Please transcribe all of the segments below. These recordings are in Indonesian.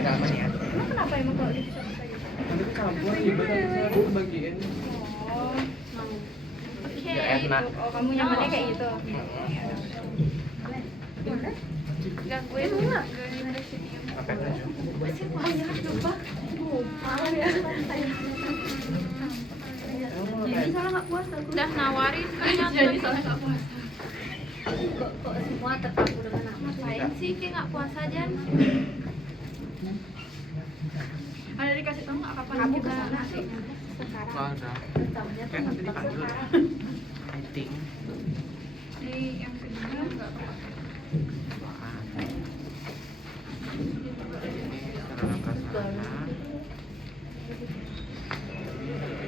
Kita aman ya. Emang kenapa emang kalau dipisah-pisah gitu? Nanti campur ribet nanti saya aku bagiin. Oh, mau. Oke, Ya, enak. gitu. Oh, kamu nyamannya kayak gitu. Gak gue nggak dari sini. Apa aja? Masih banyak coba. Maaf ya. Jadi salah nggak puasa aku. Udah nawarin ternyata. Jadi salah nggak puasa. Kok semua terpaku dengan aku? Ngapain sih kayak nggak puasa Jan? Ada dikasih tahu nggak kapan Kamu kita kesana masuk? sekarang. Nggak ada. Tahunya tuh Kayak nanti nggak dipanggil. sekarang. Meeting. Di yang sebelumnya nggak kepake. Ini sarana prasarana.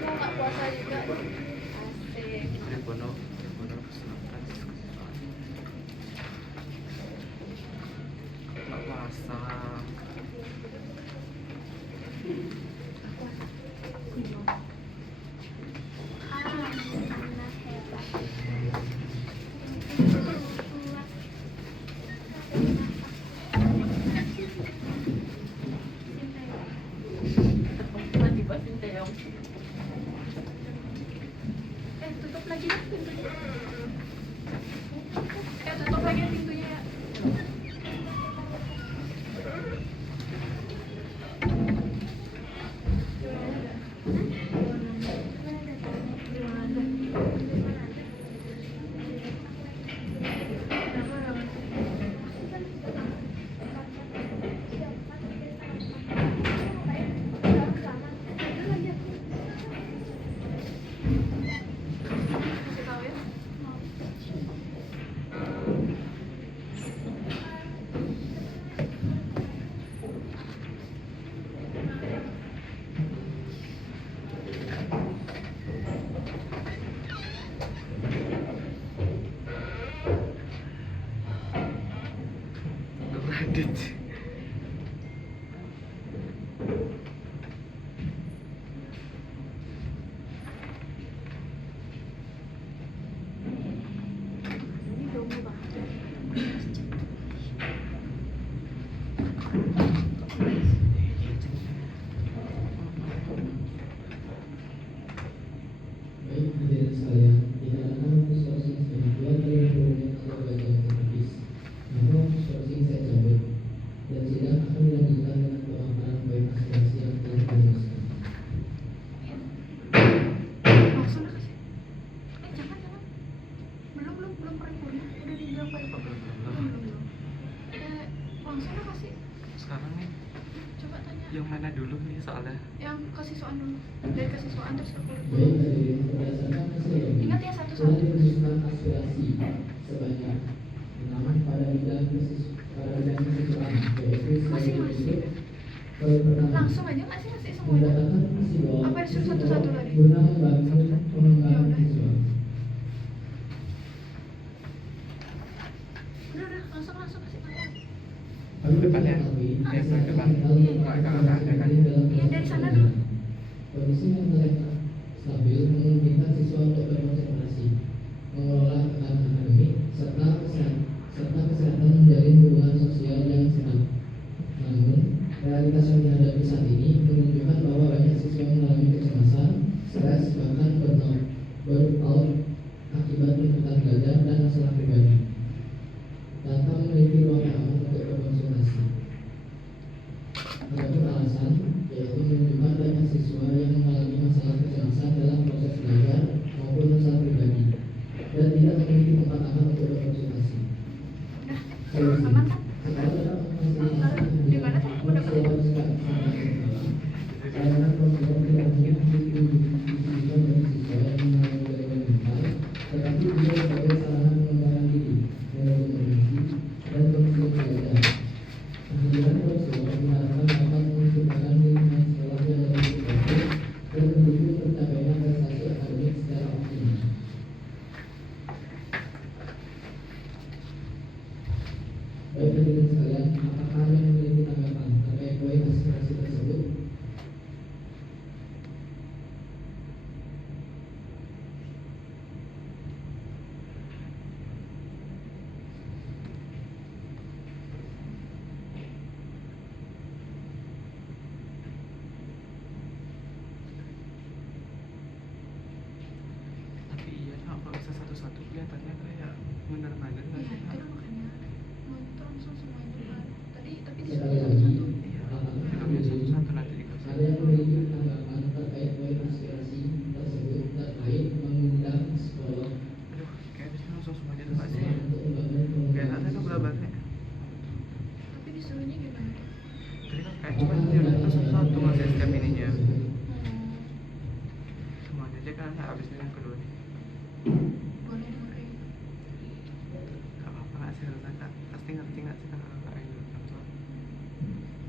Mau nggak puasa juga? Asik. Tribono Pusnakas. Nggak puasa. Anak hebat. Tutup lagi ya pintunya. Tutup lagi pintunya ya. Kasih tahu ya. Reddit. Baik, hadirin sekalian, tidak akan outsourcing sebanyak 2 kali menit atau 2 jam habis. Namun outsourcing saya cabut dan sidang akan dilanjutkan dengan pemaparan poin aspirasi yang telah dirumuskan. Langsung dah kasih. Jangan. Belum paripurna. Udah dibilang paripurna. Belum. Langsung dah kasih. Sekarang nih, Coba tanya. yang mana dulu nih soalnya? Yang kesiswaan dulu. Dari kesiswaan terus ke Baik, kurikulum. hadirin, berdasarkan hasil ini Ingat ya telah satu-satu. dirumuskan aspirasi sebanyak 6 pada bidang kesiswaan, yaitu Masing-masing. poin pertama. Langsung aja nggak sih kasih semuanya? Mendatangkan visi bahwa Apa disuruh satu-satu tadi? guna membantu pengembangan Ya udah. siswa. Udah langsung kasih tahu. Perlu Depan ya? diketahui, Ya, masalah depan. teknikal Nggak ada kan? dalam Iya, dari sana proses dulu. kondisi mental stabil memungkinkan siswa untuk berkonsentrasi, mengelola tekanan akademik, serta kesehatan menjalin hubungan sosial yang sehat. Namun, realitas yang dihadapi saat ini menunjukkan bahwa banyak siswa mengalami kecemasan, stres, bahkan burnout akibat tuntutan belajar dan masalah pribadi, tanpa memiliki ruang yang aman untuk berkonsultasi. Adapun alasan, yaitu menunjukkan banyak siswa yang mengalami masalah kecemasan dalam proses belajar maupun masalah pribadi dan tidak memiliki tempat aman untuk berkonsultasi. Solusi. Aman kan? Sekarang dalam memfasilitasi Di mana tadi kamu dapat? layanan konselor tidak hanya ditujukan bagi siswa yang mengalami gangguan mental, tetapi juga sebagai sarana pengembangan diri, neurokognisi, dan kondisi belajar. Kehadiran konselor diharapkan dapat menciptakan lingkungan sekolah yang lebih produktif dan mendukung pencapaian prestasi akademik secara optimal. Baik, hadirin sekalian, apakah ada yang memiliki tanggapan terkait poin aspirasi tersebut? kelihatannya kayak bener banget nggak Iya, sih? itu makanya nonton langsung semuanya dulu. Tadi tapi Sekali disuruh lagi, satu-satu. Iya, apakah filmnya satu-satu nanti dikasih. ada yang memiliki tanggapan terkait poin aspirasi tersebut terkait mengundang psikolog Aduh, kayak bisa langsung semuanya tuh nggak sih? untuk membangun Kayak pengembangan rasanya kebelah-belahnya. Tapi disuruhnya gimana tuh? Jadi kan kayak cuma dia udah satu-satu ngasih setiap ininya. Hmm. Semuanya aja kan habis ini yang kedua nih. Boleh dengar kayak gitu. Gak apa-apa nggak sih Reza kak? Pasti ngerti nggak sih kakak ini kantor?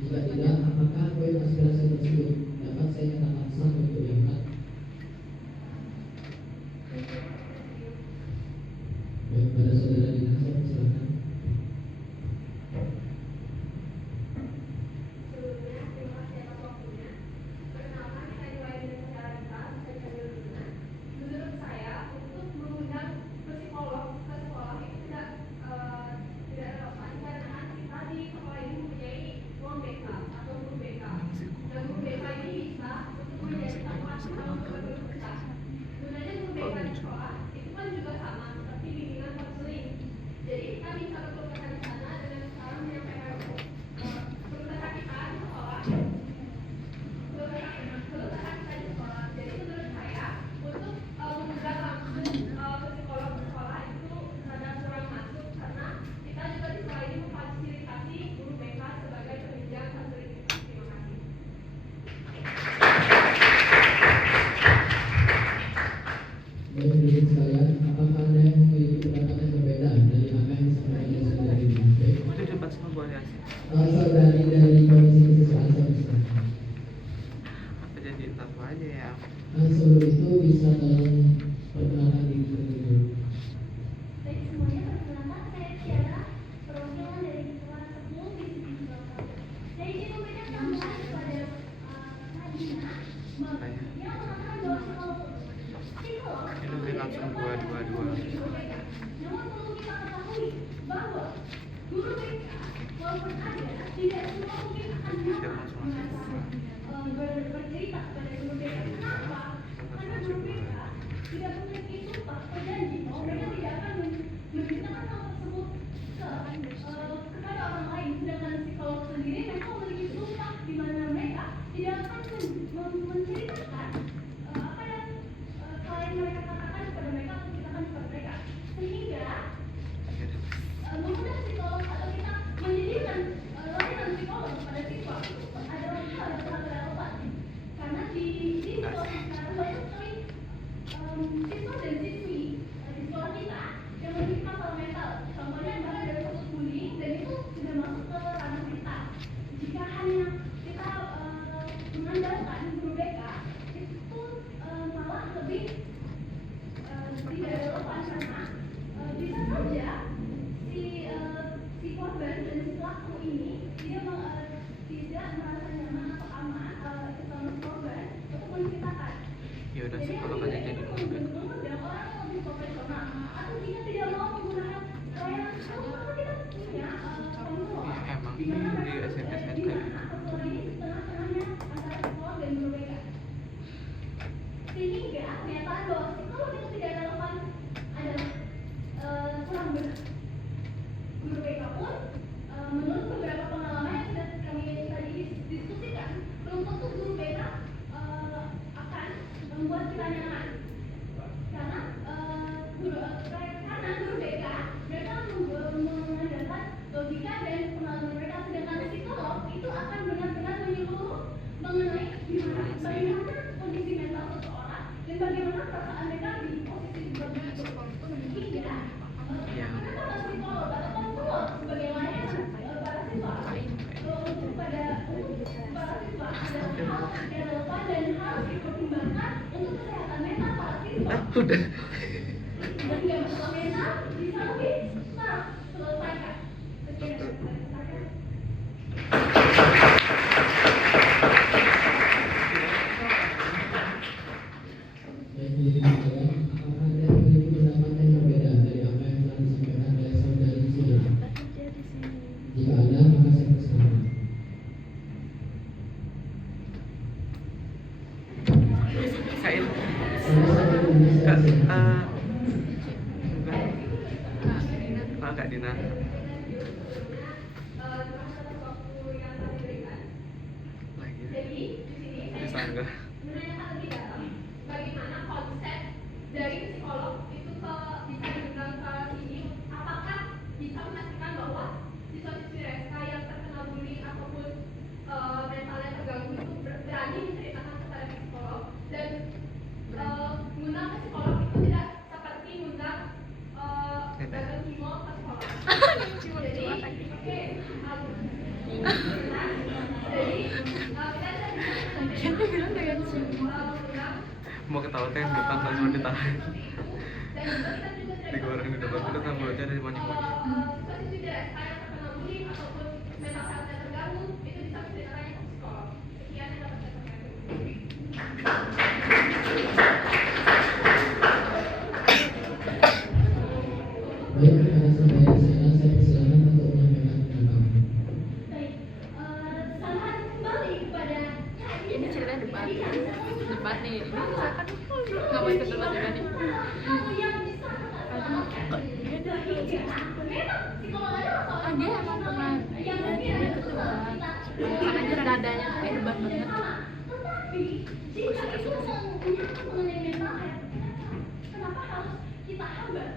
Jika tidak, apakah poin aspirasi tersebut dapat saya nyatakan sah untuk diangkat? Baik, pada saudara Dina, saya persilakan. Sebelumnya, terima kasih atas waktunya. Perkenalkan, saya Nuraini Nurhayati, saya Jamil Luna. Menurut saya, untuk mengundang psikolog ke sekolah itu tidak relevan karena kita di sekolah ini mempunyai ruang BK atau guru BK. Dan guru BK ini bisa untuk menjadi tempat kita untuk berbicara. Sebenarnya guru BK di sekolah itu kan juga sama seperti bimbingan konseling. Jadi kita bisa bertukar di sana dengan cara menyampaikan bertukar kita di sekolah. Jadi menurut saya untuk mengundang langsung psikolog ke sekolah itu rada kurang masuk karena kita juga di sekolah ini memfasilitasi guru BK sebagai penunjang konseling. Terima kasih. Baik, hadirin sekalian, apakah ada yang memiliki pendapat yang berbeda dari apa yang disampaikan oleh saudara Dina? Baik, Itu debat semua boleh sih. saudari dari Komisi Kesejahteraan saya persilakan. Apa jadi satu aja ya? Sebelum itu bisa tolong perkenalkan diri terlebih dulu. Baik semuanya, perkenalkan saya Tiara, perwakilan dari kelas 10 Divisi Sosial. Saya ingin memberikan tambahan kepada Kak Dina bahwa yang mengatakan bahwa psikolog Ini lebih langsung dua. namun perlu kita ketahui bahwa guru BK walaupun ada tidak semua mungkin akan dapat bercerita kepada guru BK. Kenapa? Karena guru BK tidak memiliki sumpah atau janji bahwa mereka tidak akan menceritakan hal tersebut kepada orang lain. Sedangkan psikolog sendiri mereka memiliki sumpah di mana mereka tidak akan menceritakan apa yang klien mereka katakan kepada mereka atau ceritakan kepada mereka. Sehingga menggunakan psikolog atau kita menjadikan layanan psikolog kepada siswa itu adalah hal yang sangat relevan. Karena di sekolah sekarang banyak sekali siswa dan siswi di sekolah kita yang memiliki masalah mental. Contohnya adalah dari kasus bullying dan itu sudah masuk ke ranah kita. Jika hanya kita mengandalkan guru BK itu malah lebih tidak relevan karena bisa saja si korban dan si pelaku ini dia tidak merasa nyaman atau aman bersama korban untuk menceritakan. Ya udah Jadi sih kalau yang kalian lebih jadi baik itu mengundang orang yang lebih profesional atau jika tidak mau menggunakan layanan psikolog maka kita punya pemulung ya emang di mana di mereka SMP bekerja saya di kayak mana atau ini di tengah-tengahnya antara psikolog dan guru BK. Sehingga pernyataan bahwa psikolog itu tidak relevan adalah kurang benar. Guru BK pun menurut beberapa pengalaman yang sudah kami tadi diskusikan, belum tentu guru BK akan membuat kita nyaman. Karena guru BK mereka mengandalkan logika dan pengalaman mereka, sedangkan psikolog itu akan benar-benar menyeluruh mengenai bagaimana kondisi mental seseorang dan bagaimana perasaan mereka di posisi seperti itu. Hingga kenapa psikolog atau konselor sebagai layanan para siswa untuk para siswa adalah hal yang relevan dan harus dipertimbangkan untuk kesehatan mental para siswa. udah. Sehingga masalah mental bisa lebih selesaikan. Sekian yang saya katakan. Baik, hadirin sekalian, apakah ada yang memiliki pendapat yang berbeda dari apa yang telah disampaikan oleh saudari Sina? Jika ada, maka saya persilakan. Kayak Salah satu yang bisa Kak, saya bukan Dina. Lagi. Bisa enggak? Menanyakan lebih dalam bagaimana konsep dari psikolog itu bisa diundang ke sini, apakah bisa memastikan bahwa siswa-siswi Reska yang terkena bullying ataupun mentalnya terganggu itu berani menceritakan kepada psikolog, dan mengundang ke psikolog itu tidak seperti mengundang datang Kimo ke psikolog. Jadi oke, Mau ketawa teh depan langsung ditahan. Digoreng di depan kita sama mulutnya dari monyet-monyet. Baik, terima kasih. Sekarang saya persilakan untuk menyampaikan pendapat. Baik, selamat kembali kepada Ini cerita debat nih, ini saya kan nggak mau ikut debat juga nih. yang bisa mengatakan memang psikolog adalah seorang Dia emang pernah yang dia ikut debat karena dia dadanya tuh kayak debat banget. tetapi jika itu menyangkut mengenai mental health, kenapa harus kita hambat?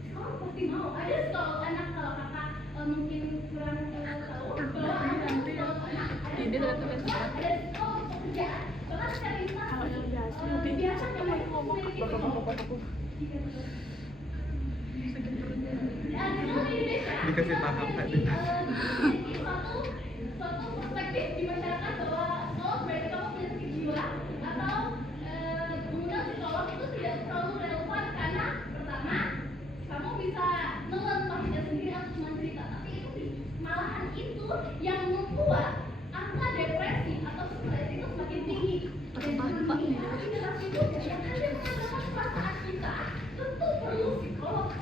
Psikolog pasti mau. Ada psikolog anak, kalau kakak mungkin kurang tahu bahwa ada psikolog anak, ada Ini psikolog ternyata kerja, ada psikolog pekerjaan. Bahkan secara instansi biasanya mereka memiliki psikolog. Dikasih paham tadi. Suatu perspektif di masyarakat bahwa berarti kamu punya sakit jiwa, atau mengundang psikolog itu tidak terlalu relevan karena pertama kamu bisa nelen pasiennya sendiri atau cuma cerita, tapi itu malahan itu yang membuat angka depresi atau stres itu semakin tinggi. Dan generasi muda yang hanya mengandalkan perasaan kita tentu perlu psikolog.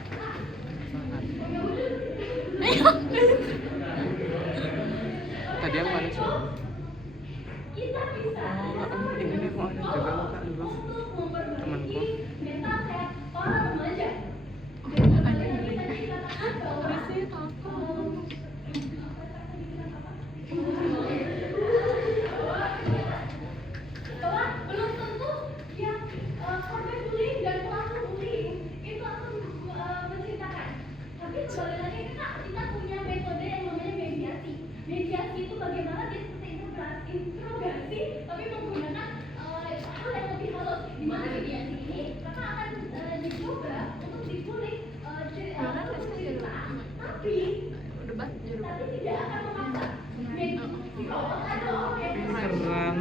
Tadi yang mana sih? Kita bisa Ini nih mau ada juga kak dulu temanku. mental health para remaja. Bahwa belum tentu yang korban bullying dan pelaku bullying itu akan menceritakan. Tapi kembali lagi kita punya metode yang namanya mediasi. Mediasi itu bagaimana dia seperti interogasi, tapi menggunakan hal yang lebih halus. Di mana mediasi ini kakak akan dicoba untuk dikulik cerita, tapi Debat jadi tidak akan memaksa. Psikolog adalah orang yang Keren.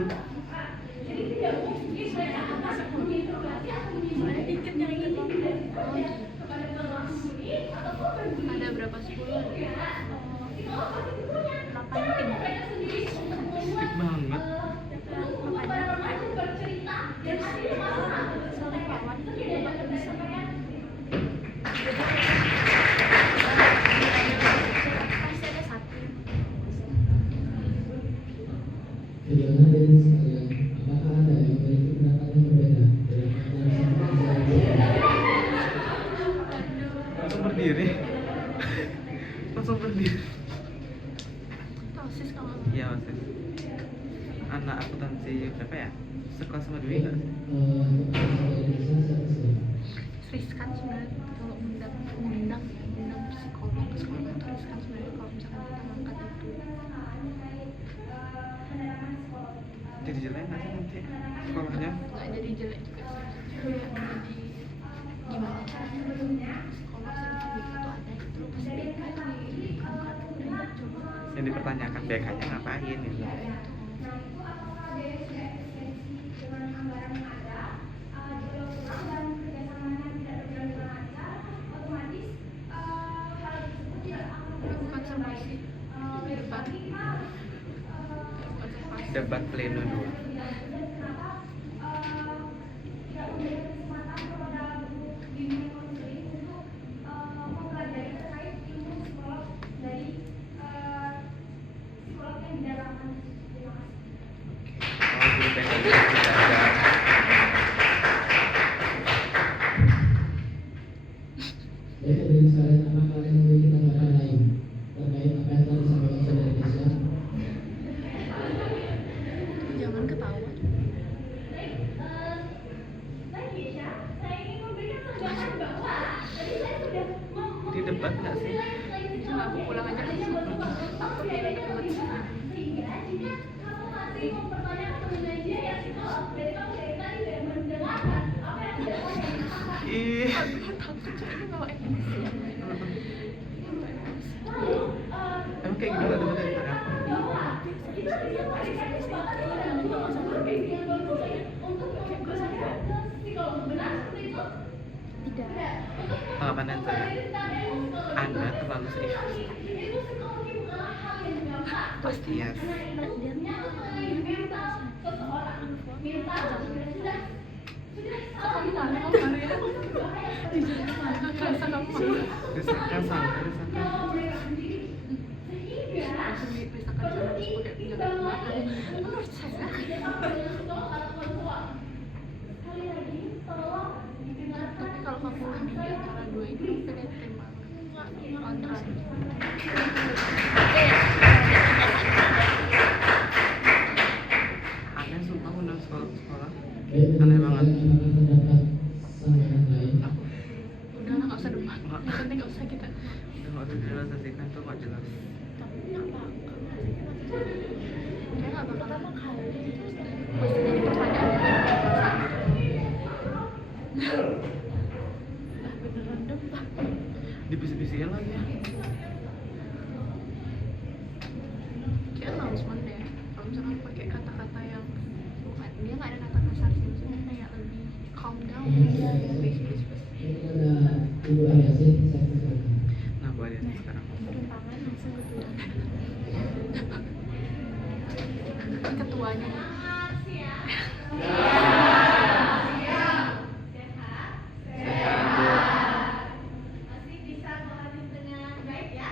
jadi tidak mungkin mereka akan menginterogasi atau menginterogasi yang intimidasi saja kepada pelaku bullying atau korban bullying. ada berapa 10? Enggak. Psikolog pasti punya cara mereka sendiri untuk membuat Banget. membuat para remaja bercerita dan ada masalah selesaikan. Itu tidak dapat disampaikan. Pasti ada satu. Tujuan dari sekalian, apakah ada yang memiliki pendapat yang berbeda dari apa yang Langsung berdiri. Langsung berdiri. Tosis kalau Iya maksud. Anak akuntansi berapa ya? Sekolah sama Dwi nggak sih? riskan sebenarnya kalau mengundang psikolog ke sekolah itu riskan sebenarnya kalau misalkan kita mengangkat itu. Jadi jelek nggak sih nanti sekolahnya? Nggak jadi jelek juga sih, kayak jadi gimana caranya psikolog sertifikat itu ada itu pasti diangkat udah coba Yang dipertanyakan BK-nya ngapain gitu? bukan konservasi debat Debat pleno dulu. Oh, guru BK juga tidak ada. Baik, hadirin sekalian, pasti ya. Dia Desakan sampai desakan. menurut saya tapi kalau kamu lebih di antara dua ini pilih tema kontras. Aneh sumpah undang sekolah. Baik, Aneh banget. apakah terdapat sanggahan lain? Udah lah, nggak usah debat. Yang penting nggak usah kita. Udah nggak usah direalisasikan tuh nggak jelas. Tapi nggak bakal. Kayak nggak bakal lama kali. Masih jadi pertanyaan lah beneran debat. Dibisi-bisiin lagi ya. Kayak announcement deh. Kalau misalkan pakai kata-kata yang bukan dia nggak ada kata kasar sih, maksudnya kayak lebih calm down ya, please. Ini ada Ibu Ariasi, saya persilakan. Nah, Bu Adian sekarang. Turun tangan langsung betul. Ketuanya. Masih bisa menghadiri dengan baik ya.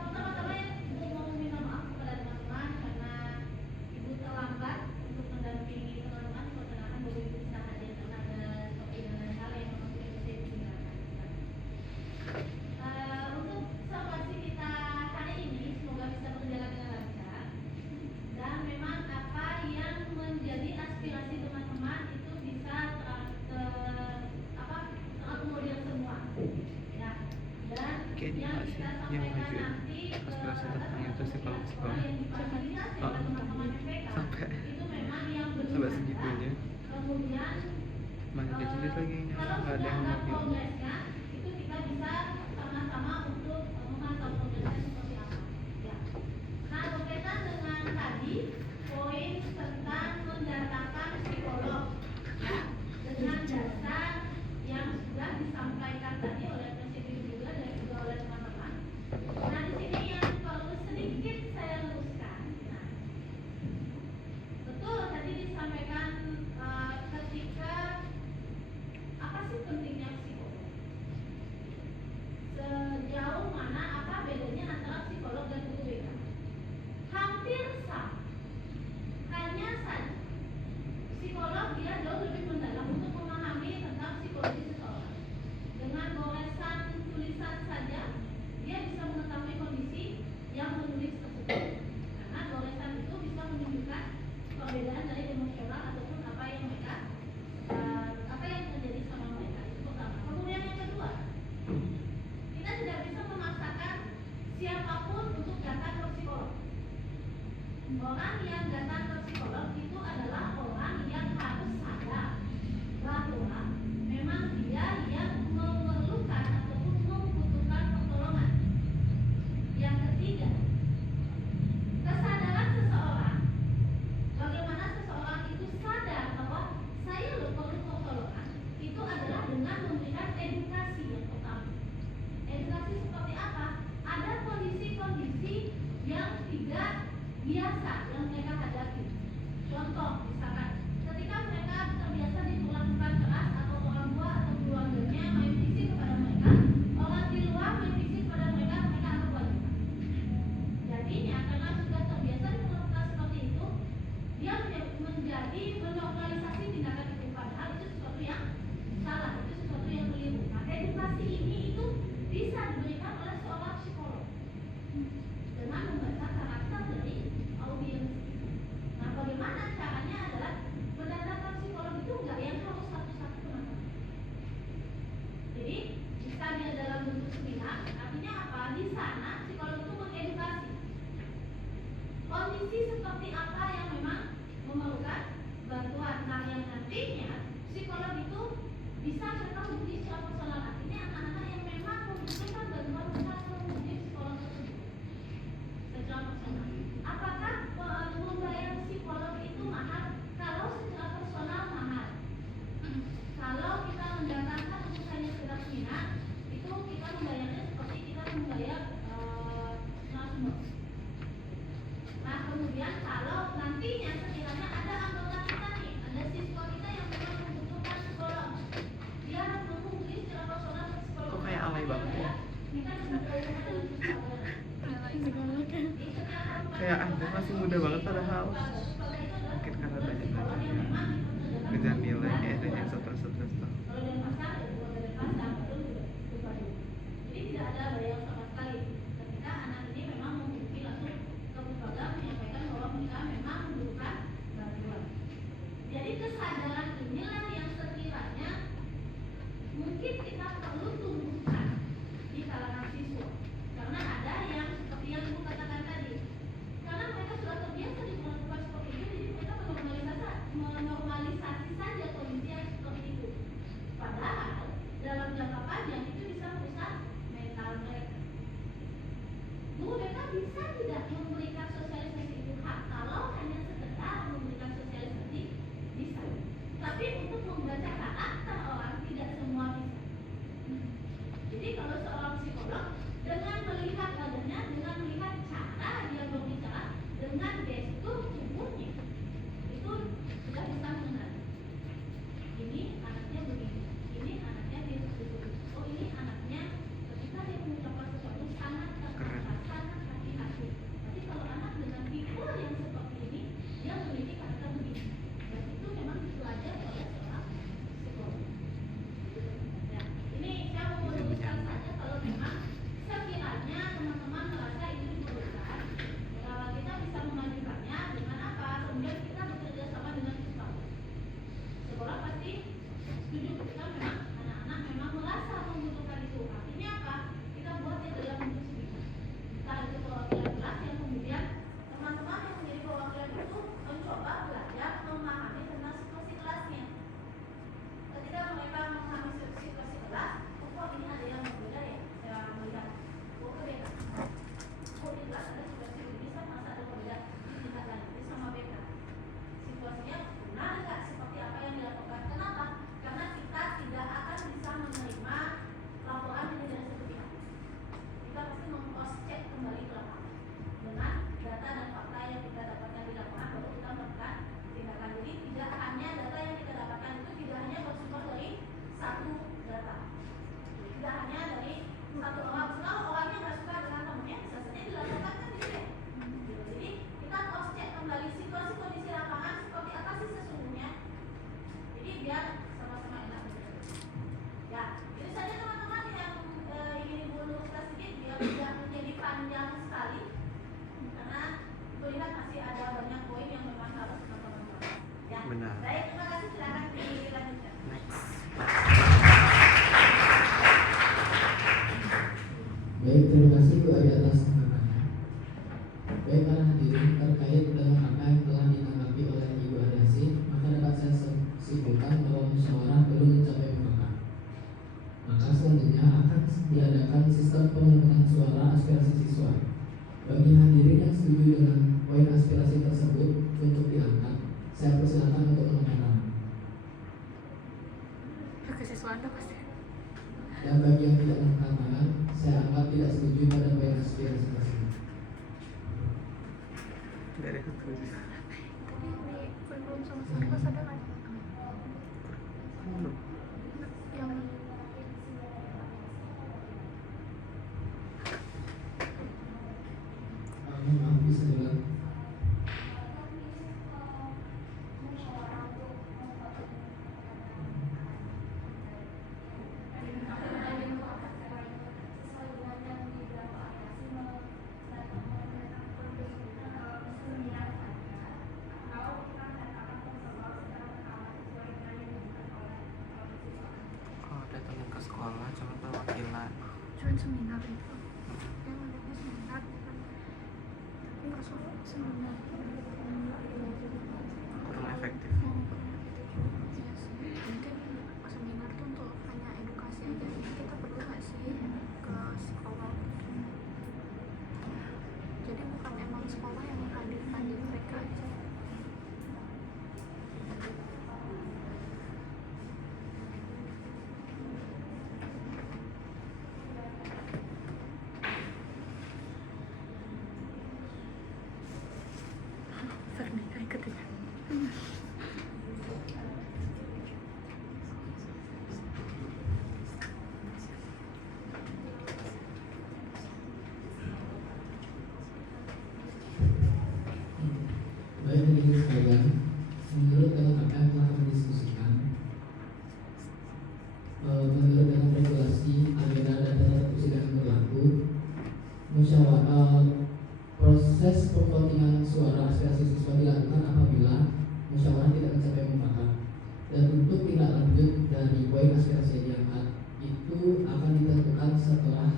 Pertama-tama Ibu mau meminta maaf kepada teman-teman karena Ibu terlambat untuk mendampingi teman-teman di pertengahan bahwa Ibu bisa hadir karena ada topik dan hal yang memang tidak bisa ditinggalkan. Untuk somasi kita hari ini semoga bisa berjalan dengan lancar dan memang apa yang menjadi aspirasi teman-teman itu bisa terakomodir semua ya. Dan Oke, ini yang Pak sih kita yang sampaikan maju nanti aspirasi tentang itu psikolog yang difasilitasi oleh teman-teman FPK sampai itu memang yang sampai segitunya. kemudian Masih kecil lagi ini kalau nggak ada sudah yang ada mau gitu. progresnya itu kita bisa sama-sama untuk memantau progresnya seperti apa ya. Nah, berkaitan dengan tadi poin tentang mendatangkan psikolog ya, dengan dasar yang sudah disampaikan tadi oleh Presiden juga dan juga oleh teman-teman. Nah, di sini yang perlu sedikit saya luruskan. Nah, betul tadi disampaikan ketika apa sih pentingnya psikolog? Sejauh mana apa bedanya antara psikolog dan guru BK? Hampir sama. Hanya saja psikolog dia jauh lebih mendalam untuk memahami tentang psikologi seseorang. Dengan goresan tulisan saja dia bisa mengetahui kondisi yang menulis tersebut. Karena goresan itu bisa menunjukkan perbedaan dari emosional ataupun apa yang mereka apa yang terjadi sama mereka. Itu pertama. Kemudian yang kedua, kita tidak bisa memaksakan siapapun untuk datang ke psikolog. Orang yang datang ke psikolog itu adalah orang yang harus sadar bahwa memang dia yang memerlukan ataupun membutuhkan pertolongan. Yang ketiga, kesadaran seseorang, bagaimana seseorang itu sadar bahwa saya perlu pertolongan, itu adalah dengan memberikan edukasi yang pertama. Edukasi seperti apa? Ada kondisi-kondisi yang tidak biasa yang mereka hadapi. Contoh, misalkan ketika mereka terbiasa diperlakukan keras atau orang tua atau keluarganya main fisik kepada mereka, orang di luar main fisik kepada mereka, mereka anggap wajar. Jadinya karena sudah terbiasa diperlakukan seperti itu, dia menjadi menormalisasi tindakan itu, padahal itu sesuatu yang salah, itu sesuatu yang keliru. Nah, edukasi ini itu bisa diberikan oleh seorang psikolog dengan membaca karakter dari audiens. Nah, bagaimana caranya adalah member. Nah, kemudian kalau nantinya sekiranya ada anggota kita nih, ada siswa kita yang memang membutuhkan psikolog, dia menghubungi secara personal ke psikolog. Kok kayak alay banget ya? Ini kan ada hubungan dengan psikolog. Kayak Anda masih muda banget padahal mungkin karena banyak belajarnya ngejar nilai dan yang stres tuh. Kalau dari pasar, bukan dari pasar, betul juga. Jadi tidak ada bayang sama sekali. Ketika anak ini memang menghubungi langsung ke lembaga menyampaikan bahwa mereka memang membutuhkan bantuan. Jadi kesadaran inilah yang sekiranya mungkin kita perlu tumbuhkan di kalangan siswa. Karena ada yang seperti yang Ibu katakan tadi. Karena mereka sudah terbiasa diperlakukan seperti itu, jadi mereka menormalisasi saja kondisi yang seperti itu. Padahal dalam jangka panjang itu bisa merusak mental mereka. Bu, mereka bisa tidak memberikan sosialisasi itu hak? Kalau hanya sekedar memberikan sosialisasi bisa. Tapi untuk membaca karakter orang tidak semua bisa. Jadi kalau seorang psikolog dengan melihat badannya, dengan melihat cara dia berbicara, dengan gestur tubuhnya, itu sudah bisa mengenali. Ini anaknya begini, ini anaknya dia seperti itu. Oh, ini anaknya ketika dia mengucapkan sesuatu sangat terkata, sangat hati-hati. Tapi kalau anak dengan tipe yang seperti ini, dia memiliki karakter begini. Dan itu memang dipelajari oleh seorang psikolog. Ya, ini saya mau meluruskan saja kalau memang sekiranya teman-teman merasa ini diperlukan, kita bisa memajukannya dengan apa? Kemudian kita bekerja sama dengan psikolog. Sekolah pasti setuju ketika memang anak-anak memang merasa membutuhkan itu. Artinya apa? Kita buat yang dalam bentuk seminar. Kita ada perwakilan kelas yang kemudian teman-teman yang menjadi perwakilan itu mencoba belajar memahami tentang situasi kelasnya. Ketika mereka memahami situasi kelas, kok ini ada yang berbeda ya? Saya melihat, kok beda. Kok di kelas ada situasi begini, saya merasa ada berbeda di tingkat lanjut sama beda. Situasinya benar nggak seperti apa yang dilakukan? Kenapa? Karena kita tidak akan bisa menerima laporan yang tidak sepihak. Kita pasti meng-cross check kembali ke lapangan dengan data dan fakta yang kita dapatkan di lapangan, baru kita melakukan tindakan. Jadi tidak hanya data yang kita dapatkan itu tidak hanya bersumber dari satu data, tidak hanya dari satu orang. Kalau orangnya nggak suka dengan temannya, bisa saja dilakukan kan gitu ya. Jadi kita cross check kembali situasi kondisi lapangan seperti apa sih sesungguhnya. Jadi biar sama-sama enak. Ya, itu saja teman-teman yang ingin Ibu luruskan sedikit biar tidak menjadi panjang sekali. Karena melihat masih ada banyak poin yang memang harus teman-teman bahas. Ya. Benar. Baik, terima kasih, silakan dilanjutkan. Next. Baik, terima kasih Bu Ari atas tanggapannya. Baik para hadirin, terkait dengan apa yang telah ditanggapi oleh Ibu Ariasi, maka dapat saya simpulkan bahwa musyawarah belum mencapai mufakat. Maka selanjutnya akan diadakan sistem pemungutan suara aspirasi siswa. Bagi hadirin yang setuju dengan poin aspirasi tersebut untuk diangkat, saya persilakan untuk mengangkat tangan. Kesiswaan dah pasti. Dan bagi yang tidak mengangkat tangan, saya anggap tidak setuju pada poin aspirasi tersebut. Tidak ada setuju. Tapi di kurikulum sama Sarkas ada nggak? Belum. Yang Maaf, bisa diulang. Kalau datangin ke sekolah cuma perwakilan. cuman seminar itu yang adanya seminar kan, tapi masuk seminar Kurang efektif. iya sih. Mungkin seminar tuh untuk hanya edukasi aja. Ini kita perlu nggak sih ke psikolog? Jadi bukan emang sekolah yang menghadirkan diri mereka aja. Proses pengvotingan suara aspirasi siswa dilakukan apabila musyawarah tidak mencapai mufakat. Dan untuk tindak lanjut dari poin aspirasi yang diangkat itu akan ditentukan setelah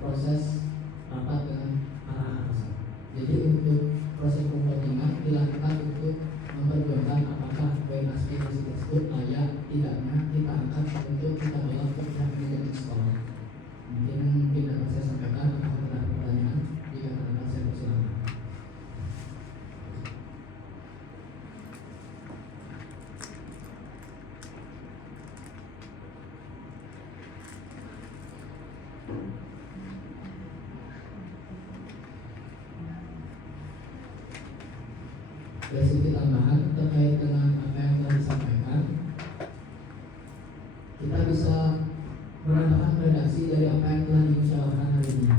proses rapat dengan para atasan. Jadi untuk proses pengvotingan dilakukan untuk memperjuangkan apakah poin aspirasi tersebut layak tidaknya kita angkat untuk kita bawa ke pihak manajemen sekolah. Mungkin dapat saya sampaikan. Apakah ada pertanyaan? Jika ada, saya persilakan. Dari sedikit tambahan terkait dengan apa yang telah disampaikan, kita bisa menambahkan redaksi dari apa yang telah dimusyawarahkan hari ini.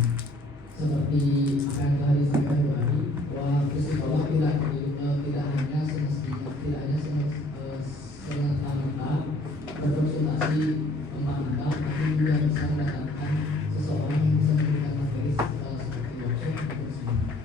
Seperti apa yang telah disampaikan Bu Ari, bahwa psikolog tidak hanya semestinya, tidak hanya semata-mata berkonsultasi tempat mata, tapi juga bisa mendatangkan seseorang yang bisa memberikan materi seperti workshop atau seminar.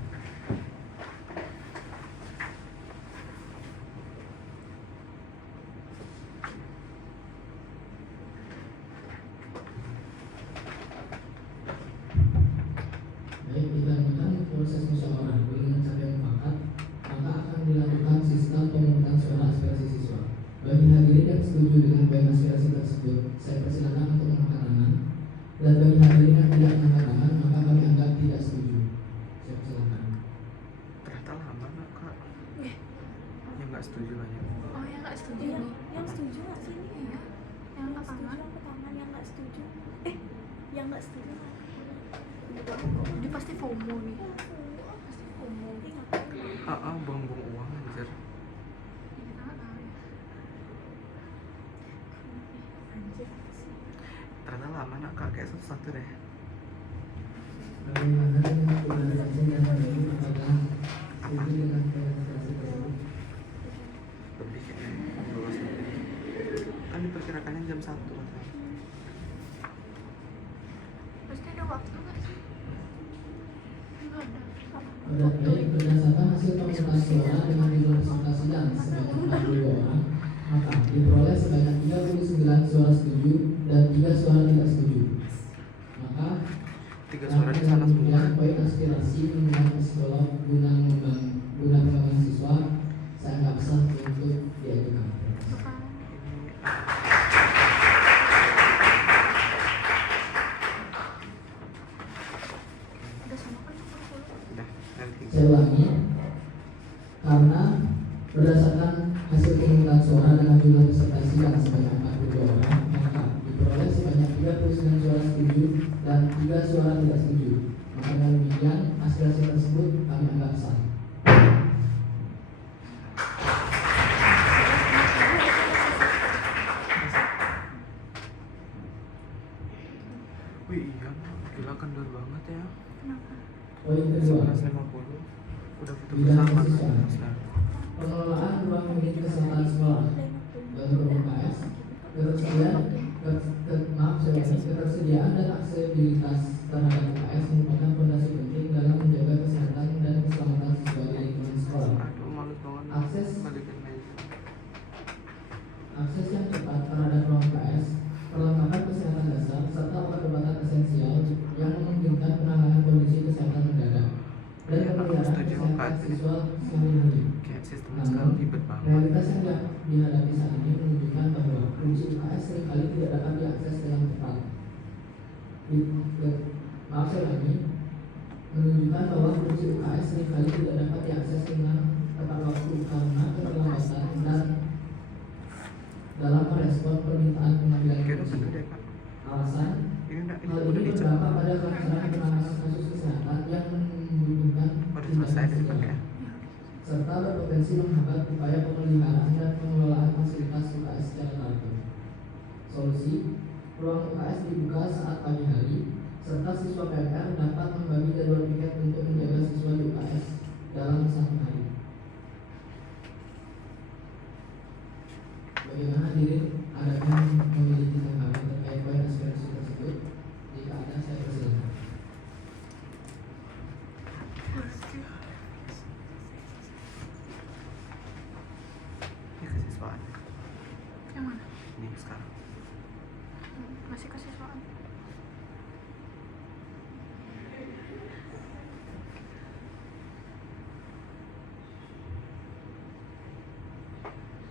Baik, dikarenakan proses musyawarah belum mencapai mufakat, maka akan dilakukan sistem pemungutan suara aspirasi siswa. Bagi hadirin yang setuju dengan poin aspirasi tersebut, saya persilakan untuk mengangkat tangan. Dan bagi hadirin yang tidak mengangkat tangan, maka kami anggap tidak setuju. Saya persilakan. Ternyata lama nggak kak? Yang nggak setuju banyak. Oh, yang nggak setuju Iya, nih. yang setuju nggak sih ini ya? Yang Yang setuju setuju angkat angkat tangan, yang nggak setuju. Yang nggak setuju. Dia pasti FOMO nih. Pasti FOMO. Nanti ngapain? Buang-buang uang anjir. Ya, kita nggak tahu ya. Anjir apa sih? Ternyata lama nak kak, kayak satu-satu deh. Bagaimana dengan organisasi yang hari ini, apakah setuju dengan poin aspirasi tersebut? Lebih kayaknya 12 menit. Kan diperkirakannya jam 1 katanya. Pasti ada waktu nggak sih? Nggak ada. Berdasarkan hasil pemungutan suara dengan jumlah peserta sidang sebanyak 42 orang, maka diperoleh sebanyak 39 suara setuju dan 3 suara tidak setuju. Maka 3 suara di sana semua. poin aspirasi penggunaan psikolog guna pengembangan siswa saya anggap sah untuk diajukan. Bukan. Udah sama kan 40? Udah, nanti. Saya ulangi, karena berdasarkan hasil pemungutan suara dengan jumlah peserta sidang sebanyak 42 orang, maka diperoleh sebanyak 39 suara setuju dan 3 suara tidak setuju. Maka dengan demikian, aspirasi tersebut kami anggap sah. Wih iya, gila kendor banget ya. Kenapa? Poin kedua, 11.50 udah foto Bidang bersama siswa. kan. pengelolaan ruang unit kesehatan sekolah dan UKS, ketersediaan dan aksesibilitas terhadap UKS merupakan fondasi penting dalam menjaga kesehatan dan keselamatan siswa di lingkungan sekolah. Aduh malu banget. Akses- balikin meja. Akses yang cepat terhadap ruang UKS, perlengkapan kesehatan dasar, serta obat-obatan esensial yang memungkinkan penanganan kondisi kesehatan mendadak dan pemeliharaan Setuju, kesehatan Pak. siswa sehari-hari. Kayak sistem Namun, sekarang ribet banget. realitas yang dihadapi saat ini menunjukkan bahwa kunci UKS seringkali tidak dapat diakses dengan tepat. Maaf saya ulangi, menunjukkan bahwa kunci UKS seringkali tidak dapat diakses dengan tepat waktu karena keterlambatan dan dalam merespon permintaan pengambilan Kira kunci. satu deh kak. Alasan Ini enggak, ini hal udah ini dicoba. berdampak pada pelaksanaan penanganan kasus kesehatan yang membutuhkan Udah selesai deh tindakan kak ya. segera, serta berpotensi menghambat upaya pemeliharaan dan pengelolaan fasilitas UKS secara teratur. Solusi, ruang UKS dibuka saat pagi hari, serta siswa PMR dapat membagi jadwal piket untuk menjaga siswa di UKS dalam satu hari. Bagaimana hadirin, adakah yang memiliki tanggapan terkait poin aspirasi tersebut? Jika ada, saya persilakan. Pasti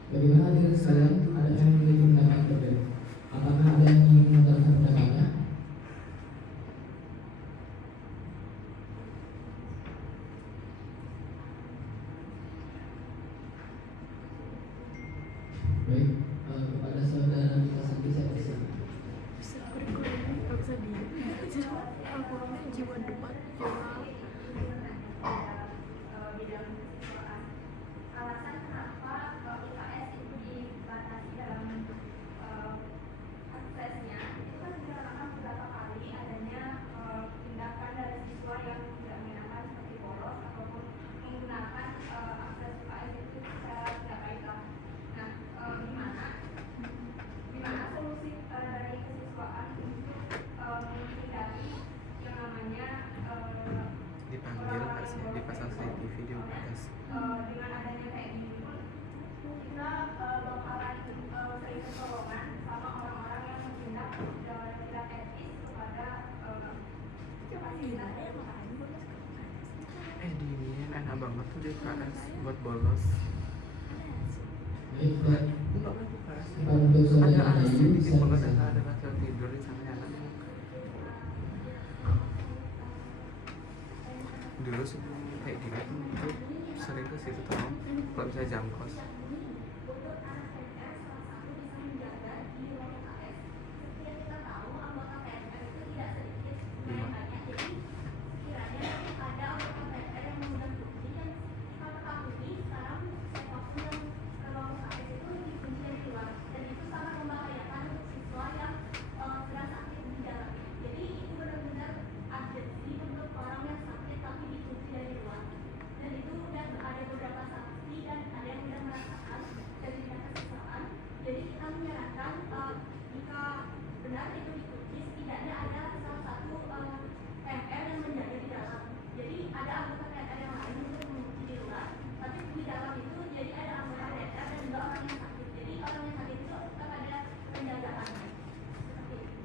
Bagaimana hadirin sekalian? Ada yang memiliki pendapat berbeda? Apakah ada yang ingin mengutarakan pendapatnya? Baik, kepada saudara Mika Santi saya persilakan. Bisa kurikulumnya nggak bisa di jadi aku jiwa debat jurnal. Bidang kesiswaan. Alasan kenapa IKS itu dibatasi dalam aksesnya itu kan dikarenakan beberapa kali adanya tindakan dari siswa yang tidak mengenakan seperti bolos ataupun menggunakan akses IKS itu secara tidak baik lah. Nah, di mana solusi dari kesiswaan untuk menghindari yang namanya Dipanggil kasih dipasang CCTV di UPS. dengan adanya kayak gini pun kita bakalan sering kecolongan sama orang-orang yang bertindak tidak etis kepada fasilitas kesehatan. Diinin enak banget tuh di UPS buat bolos. Baik, Pak. Enggak boleh UPS. Untuk saudara Ada AC Ayu, dikit saya banget, persilakan. ada kasur tidur di sana enak. Dulu sebelum kayak gini tuh sering ke situ tau, kalau bisa jam kos. Iya. Jadi kita menyarankan jika benar itu dikunci, setidaknya ada salah satu PR yang menjaga di dalam. Jadi ada anggota PR yang lain untuk mengunci di luar, tapi di dalam itu jadi ada anggota PR dan juga orang yang sakit. Jadi orang yang sakit itu tetap ada penjagaannya. Seperti itu.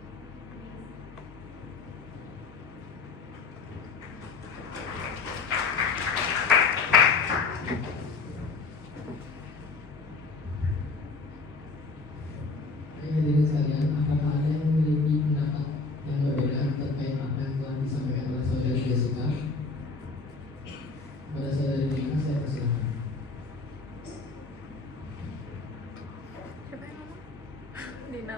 Hadirin sekalian, apakah ada yang memiliki pendapat yang berbeda terkait apa yang telah disampaikan oleh saudari Jessica? Pada saudari Jessica saya persilakan. Siapa yang ngomong? Dina.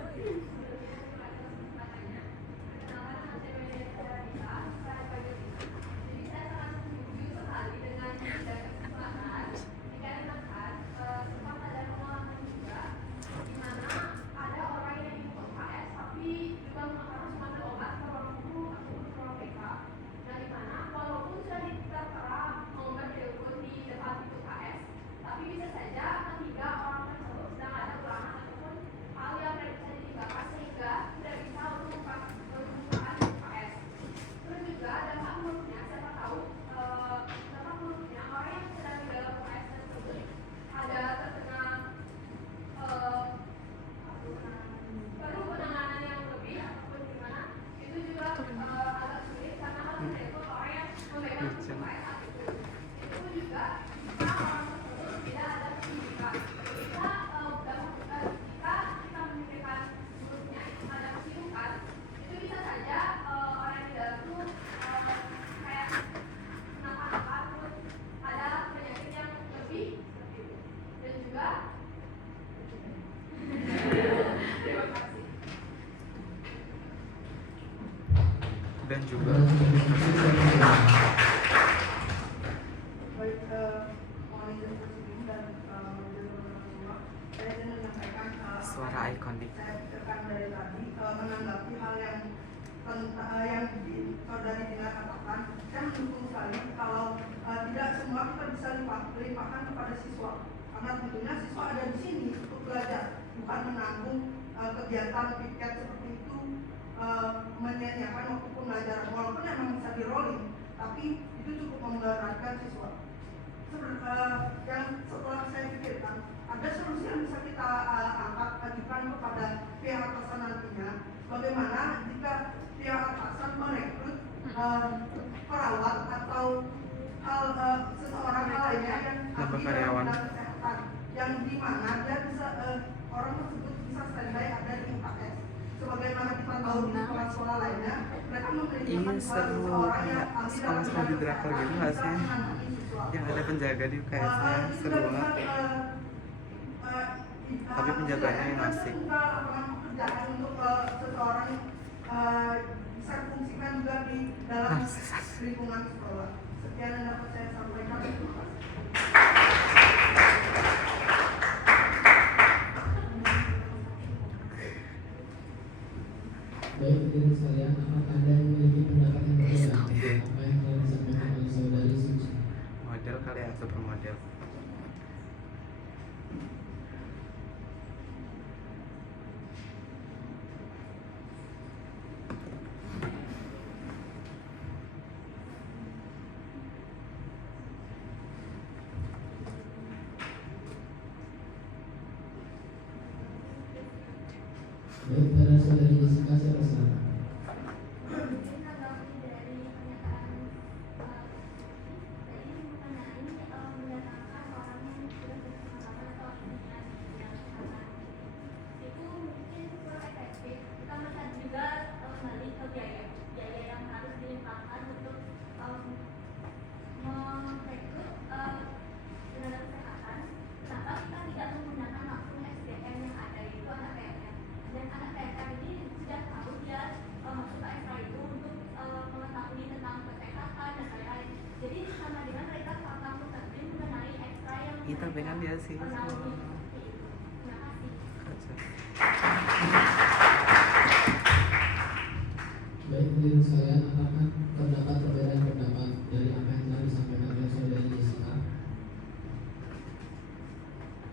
tapi bisa saja ketiga orang tersebut sedang ada ulangan ataupun hal yang tidak bisa dibahas sehingga tidak bisa untuk menggunakan UKS. Terus juga dampak buruknya, siapa tahu dampak buruknya orang yang sedang di dalam UKS tersebut ada terkena perlu penanganan yang lebih ataupun gimana, itu juga agak sulit karena harus merekrut orang yang memegang UKS saat itu. Itu juga jika orang tersebut tidak ada pendidikan. Jika kita memberikan grupnya itu ada kesibukan, itu bisa saja orang di dalam itu kayak kenapa-napa terus ada penyakit yang lebih seperti itu. Dan juga terima kasih. Dan juga Baik, mohon izin sebelum dan teman-teman semua, saya ingin menyampaikan suara ikonik. saya pikirkan dari tadi menanggapi hal yang saudari Dina katakan. Saya mendukung sekali kalau tidak semua kita bisa limpahkan kepada siswa, karena tentunya siswa ada di sini untuk belajar, bukan menanggung kegiatan piket seperti itu, menyanyiakan waktu pembelajaran walaupun memang bisa di rolling, tapi itu cukup memberatkan siswa. Yang setelah saya pikirkan, ada solusi yang bisa kita ajukan kepada pihak atasan nantinya. Bagaimana jika pihak atasan merekrut perawat atau seseorang lainnya yang karyawan kesehatan, yang dimana dia Iya seru, kayak sekolah-sekolah di drakor gitu nggak sih? Yang ada penjaga di UKS-nya seru banget. Tapi penjaganya yang asik. Pekerjaan untuk seseorang bisa fungsikan juga di dalam lingkungan sekolah. Sekian yang dapat saya sampaikan. Terima kasih. Baik, hadirin sekalian, apakah Anda memiliki pendapat yang berbeda? Apa yang telah disampaikan oleh saudari Suci? Model kali ya, super model. Baik, pada saudari Jessica saya persilakan. Tapi kan dia sih Baik, hadirin sekalian, apakah terdapat perbedaan pendapat dari apa yang telah disampaikan oleh saudari Jessica?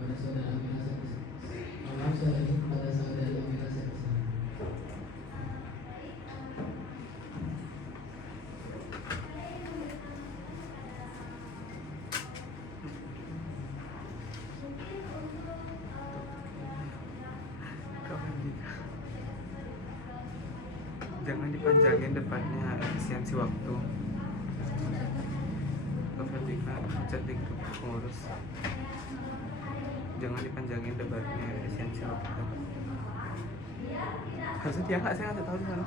Pada saudara Amira saya persilakan. Maaf saudari, pada saudari Amira saya persilakan. jangan dipanjangin depannya, efisiensi waktu. Ketika chat di grup pengurus, jangan dipanjangin debatnya, efisiensi waktu. Harusnya dia nggak, saya nggak tahu di mana.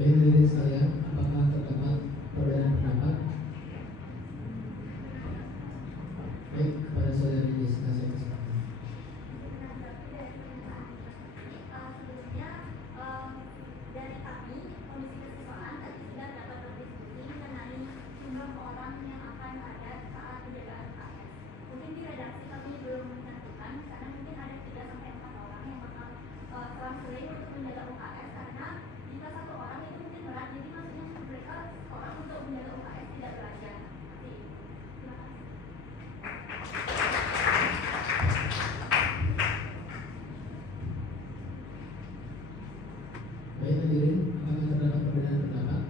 Baik, hadirin sekalian, apakah terdapat perbedaan pendapat? Baik, kepada saudari Jessica saya persilakan. Dari kami, Komisi Kesiswaan tadi sudah dapat berdiskusi mengenai jumlah orang yang akan ada saat penjagaan UKS. Mungkin di redaksi kami belum menentukan karena mungkin ada 3-4 orang yang bakal selang-seling untuk menjaga UKS, karena jika satu orang itu mungkin berat, jadi maksudnya mereka orang untuk menjaga UKS tidak belajar. Terima kasih. Baik, hadirin, apakah terdapat perbedaan pendapat?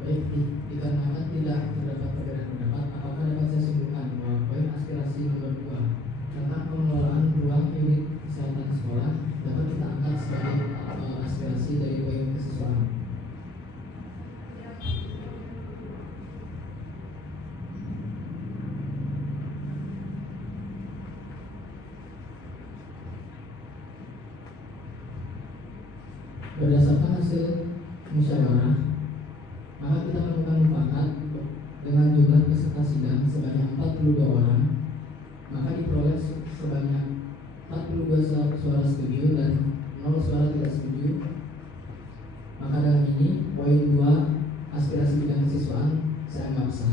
Baik, dikarenakan tidak terdapat perbedaan pendapat, apakah dapat saya simpulkan bahwa poin aspirasi nomor 2 tentang pengelolaan ruang unit kesehatan sekolah dapat kita angkat sebagai aspirasi dari poin kesiswaan? Berdasarkan hasil musyawarah, maka kita melakukan mufakat dengan jumlah peserta sidang sebanyak 42 orang, maka diperoleh sebanyak 42 suara setuju dan 0 suara tidak setuju. Maka dalam ini poin 2 aspirasi bidang kesiswaan saya anggap sah.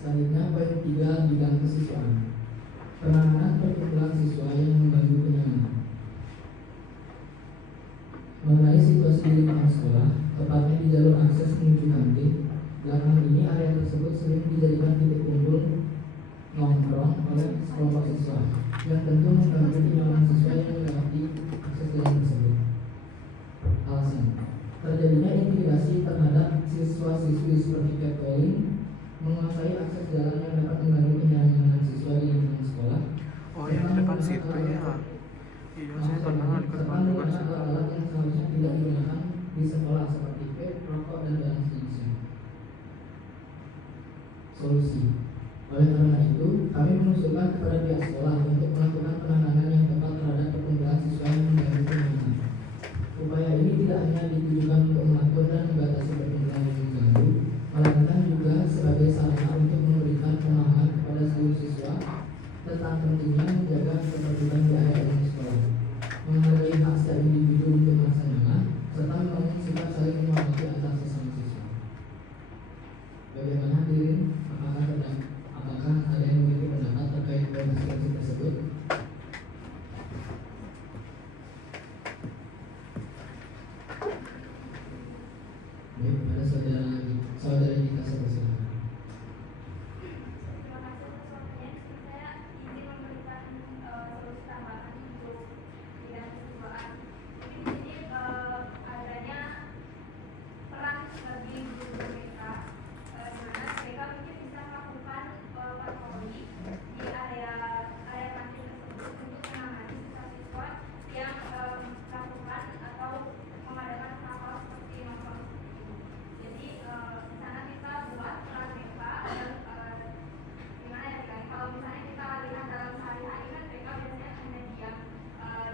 Selanjutnya poin 3 bidang kesiswaan, penanganan perkumpulan siswa yang mengganggu kenyamanan. Mengenai situasi di lingkungan sekolah, tepatnya di jalur akses menuju kantin, belakangan ini area tersebut sering dijadikan titik kumpul nongkrong oleh sekelompok siswa yang tentu mengganggu kenyamanan siswa yang mendapati akses jalan tersebut. Alasan terjadinya intimidasi terhadap siswa-siswi seperti catcalling, menguasai akses jalan yang dapat mengganggu kenyamanan siswa di lingkungan sekolah. Oh yang di depan situ ya. Iya saya pernah serta juga di menggunakan situ. alat-alat yang seharusnya tidak digunakan di sekolah seperti vape, rokok, dan barang sejenisnya. Solusi. Oleh karena itu, kami mengusulkan kepada pihak sekolah untuk melakukan penanganan yang tepat terhadap perkumpulan siswa yang mengganggu kenyamanan. Upaya ini tidak hanya ditujukan untuk mengatur dan membatasi perkumpulan yang mengganggu, melainkan juga sebagai sarana untuk memberikan pemahaman kepada seluruh siswa tentang pentingnya menjaga ketertiban di area umum sekolah, menghargai hak setiap individu untuk merasa nyaman, serta membangun sikap saling menghormati antar sesama siswa. Bagaimana hadirin? Apakah ada yang memiliki pendapat terkait konsekuensi tersebut? Baik, kepada saudara kita silakan. Terima kasih atas waktunya. Saya izin memberikan solusi tambahan untuk bidang kesiswaan. Jadi di sini adanya peran bagi guru BK, di mana mereka mungkin bisa melakukan patroli di area kantin tersebut untuk menangani siswa-siswa yang melakukan atau mengadakan hal-hal seperti nongkrong seperti itu. Jadi di sana kita buat peran mereka dan gimana ya guys, kalau misalnya kita lihat dalam sehari-hari kan mereka biasanya hanya diam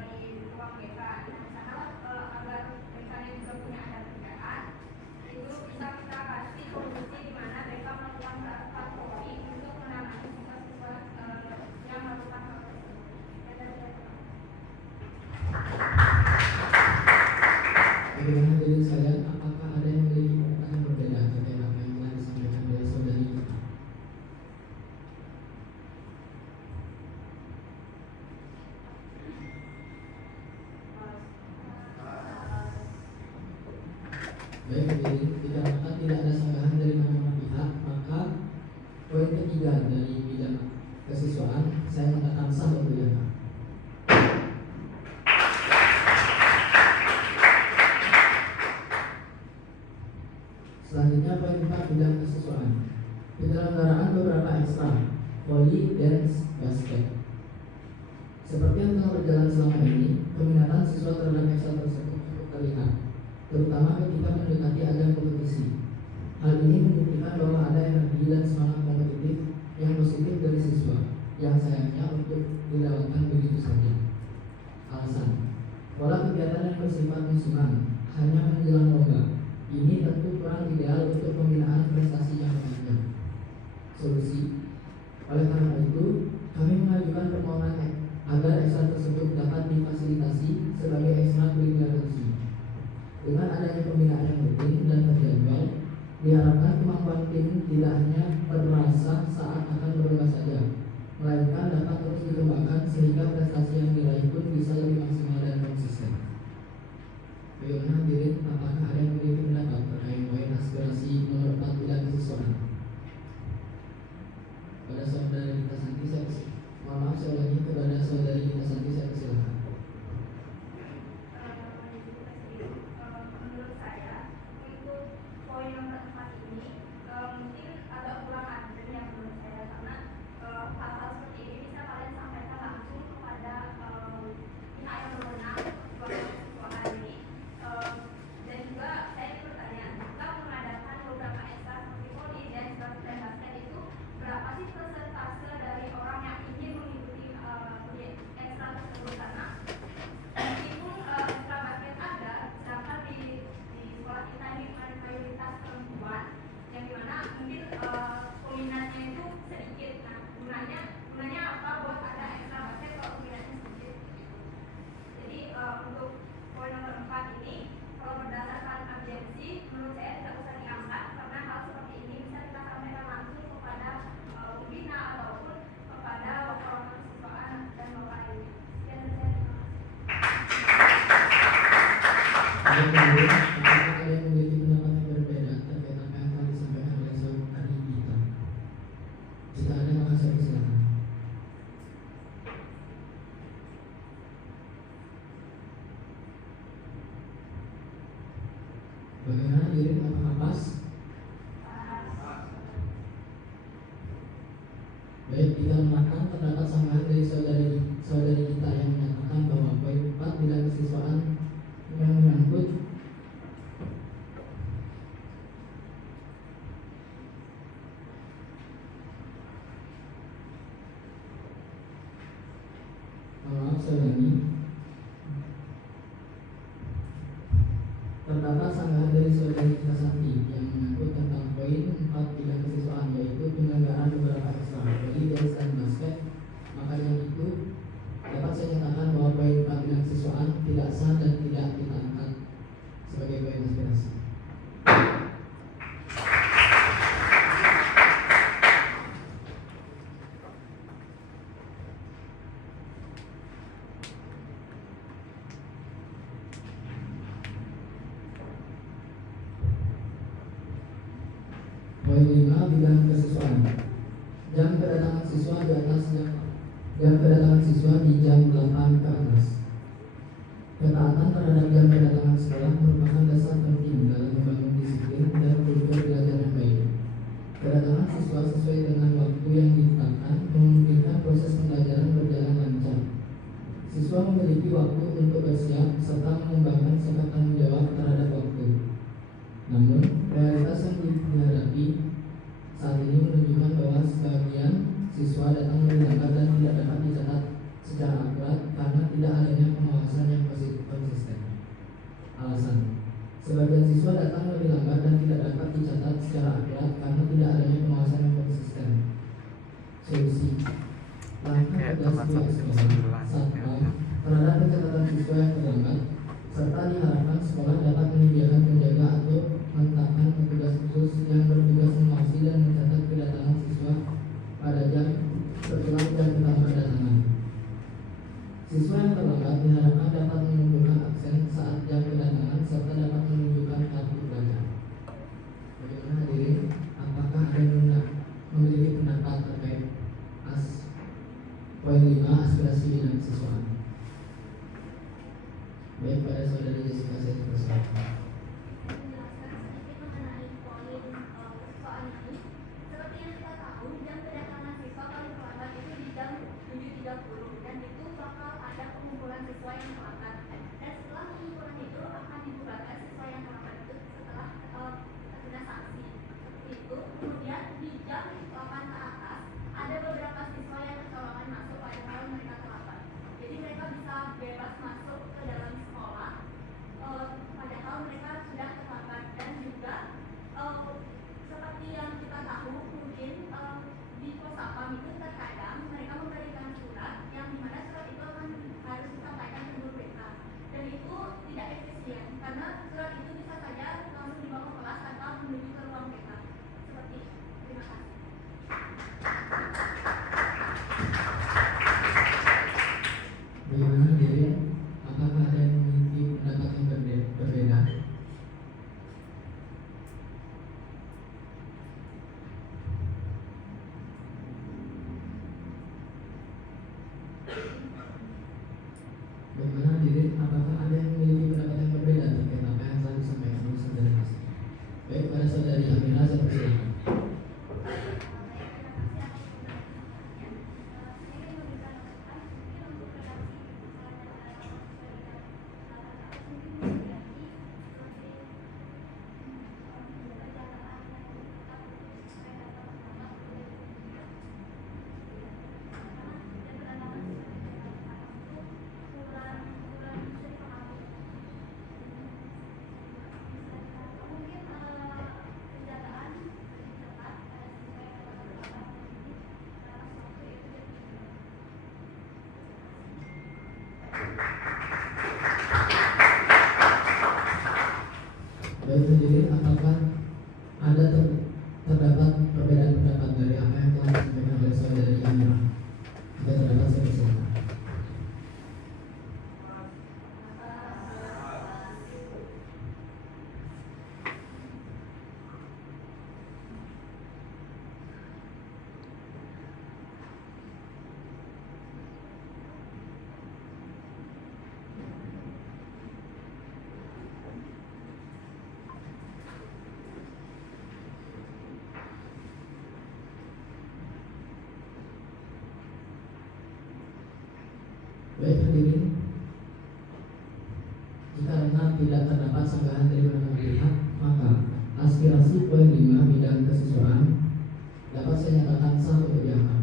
di ruang mereka. Nah di sana agar mereka yang juga punya ada kerjaan itu bisa kita kasih solusi di mana mereka melakukan patroli untuk menangani siswa-siswa yang melakukan hal tersebut. Bagaimana hadirin sekalian? Apakah ada yang memiliki pendapat yang berbeda terkait apa yang telah disampaikan oleh saudari kita? Baik, hadirin, dikarenakan tidak ada sanggahan dari mana-mana pihak, maka poin ketiga dari bidang kesiswaan saya nyatakan sah untuk dilakukan. Selanjutnya poin 4 bidang kesiswaan. Penyelenggaraan beberapa ekstra, voli, dance, basket. Seperti yang telah berjalan selama ini, peminatan siswa terhadap ekstra tersebut cukup terlihat, terutama ketika mendekati ajang kompetisi. Hal ini membuktikan bahwa ada energi dan semangat kompetitif yang positif dari siswa, yang sayangnya untuk dilewatkan begitu saja. Alasan, pola kegiatan yang bersifat musiman, hanya menjelang lomba. Ini tentu kurang ideal untuk pembinaan prestasi yang menonjol. Solusi, oleh karena itu, kami mengajukan permohonan agar ekstra tersebut dapat difasilitasi sebagai ekstra kurikuler resmi. Dengan adanya pembinaan yang rutin dan terjadwal, diharapkan kemampuan tim tidak hanya terasa saat akan berlomba saja, melainkan dapat terus dikembangkan sehingga prestasi yang diraih pun bisa lebih maksimal dan konsisten. Bagaimana hadirin? Apakah ada yang memiliki pendapat terkait poin aspirasi nomor 4 bidang kesiswaan? Pada saudara kita Santi, maaf saya ulangi, kepada saudari kita Santi saya persilakan. Menurut saya untuk poin nomor 4 ini mungkin agak kurang adil ya menurut saya, karena hal-hal seperti ini bisa kalian sampaikan langsung kepada pihak yang berwenang kesiswaan ini. Dan juga saya bertanya, jika mengadakan beberapa ekstra seperti voli dan basket itu, berapa sih persentase dari orang yang ingin mengikuti ekstra tersebut? Karena meskipun ekstra basket ada, sedangkan di sekolah kita ini mayoritas perempuan, yang dimana mungkin peminatnya itu sedikit. Nah, gunanya apa buat ada ekstra basket kalau peminatnya sedikit? Jadi untuk poin nomor 4 ini, kalau berdasarkan urgensi, menurut saya tidak usah diangkat, karena hal seperti ini bisa kita sampaikan langsung kepada pembina ataupun kepada orang kesiswaan dan bapak ibu. Sekian dari saya, terima kasih. Baik, hadirin, apakah ada yang memiliki pendapat yang berbeda terkait apa yang telah disampaikan oleh saudari kita? Jika ada, maka saya persilakan. Bagaimana diri apakah pas? Baik, kita menangkan terdapat sanggahan dari saudari kita yang menyatakan bahwa poin 4 bidang kesiswaan yang menyangkut terdapat sanggahan dari saudari kita Santi yang menyangkut tentang poin 4 bidang kesiswaan, yaitu penyelenggaraan beberapa ekstra bagi dari selain basket. Maka yang itu dapat saya nyatakan bahwa poin 4 bidang kesiswaan tidak sah dan tidak kita angkat sebagai poin aspirasi. Poin 5 bidang kesiswaan. Jam kedatangan siswa di atas jam kedatangan siswa di jam 8 ke atas. Ketaatan terhadap jam kedatangan sekolah merupakan dasar penting dalam membangun disiplin dan kultur belajar yang baik. Kedatangan siswa sesuai dengan waktu yang ditetapkan memungkinkan proses pembelajaran berjalan lancar. Siswa memiliki waktu untuk bersiap serta mengembangkan sikap tanggung jawab terhadap waktu. Namun, realitas yang dihadapi saat ini menunjukkan bahwa sebagian siswa datang lebih lambat dan tidak dapat dicatat secara akurat karena tidak adanya pengawasan yang konsisten. Alasan: sebagian siswa datang lebih lambat dan tidak dapat dicatat secara akurat karena tidak adanya pengawasan yang konsisten. Solusi: langkah tegas pihak sekolah, satpam, terhadap pencatatan siswa yang terlambat, serta diharapkan sekolah dapat menyediakan penjaga atau menetapkan petugas khusus yang bertugas mengawasi dan mencatat kedatangan siswa pada jam setelah jam utama kedatangan. Siswa yang terlambat diharapkan dapat mengumpulkan absen saat jam kedatangan serta dapat menunjukkan kartu pelajar. Bagaimana hadirin? Apakah ada yang memiliki pendapat terkait poin 5 aspirasi bidang siswaan? Baik, pada saudari Jessica saya persilakan. Menjelaskan sedikit mengenai poin kesiswaan ini. Seperti yang kita tahu, jam kedatangan siswa paling terlambat itu di jam 7.30 dan itu bakal ada pengumpulan siswa yang terlambat. Dan setelah pengumpulan itu akan dibubarkan siswa yang terlambat itu setelah terkena sanksi. Seperti itu. Kemudian di jam 8 ke atas ada beberapa siswa yang kecolongan masuk padahal mereka terlambat. Jadi mereka bisa bebas masuk ke dalam sekolah padahal mereka sudah terlambat. Dan juga seperti yang kita tahu mungkin di Posapam itu terkadang mereka memberikan surat yang dimana surat itu harus disampaikan ke guru BK dan itu tidak efisien karena surat itu bisa saja langsung dibawa ke kelas atau menuju ke ruang BK. Seperti itu. Terima kasih. Bagaimana hadirin? Apakah ada yang memiliki pendapat yang berbeda? Bagaimana hadirin? Apakah ada yang memiliki pendapat yang berbeda terkait apa yang telah disampaikan oleh saudari Hasti? Baik, pada saudari Amira saya persilakan. Baik hadirin, apakah ada terdapat perbedaan pendapat dari apa yang telah disampaikan oleh saudari Amira? Jika terdapat, saya persilakan. Baik hadirin, jika tidak terdapat sanggahan dari mana-mana pihak, maka aspirasi poin 5 bidang kesiswaan dapat saya nyatakan sah untuk diangkat.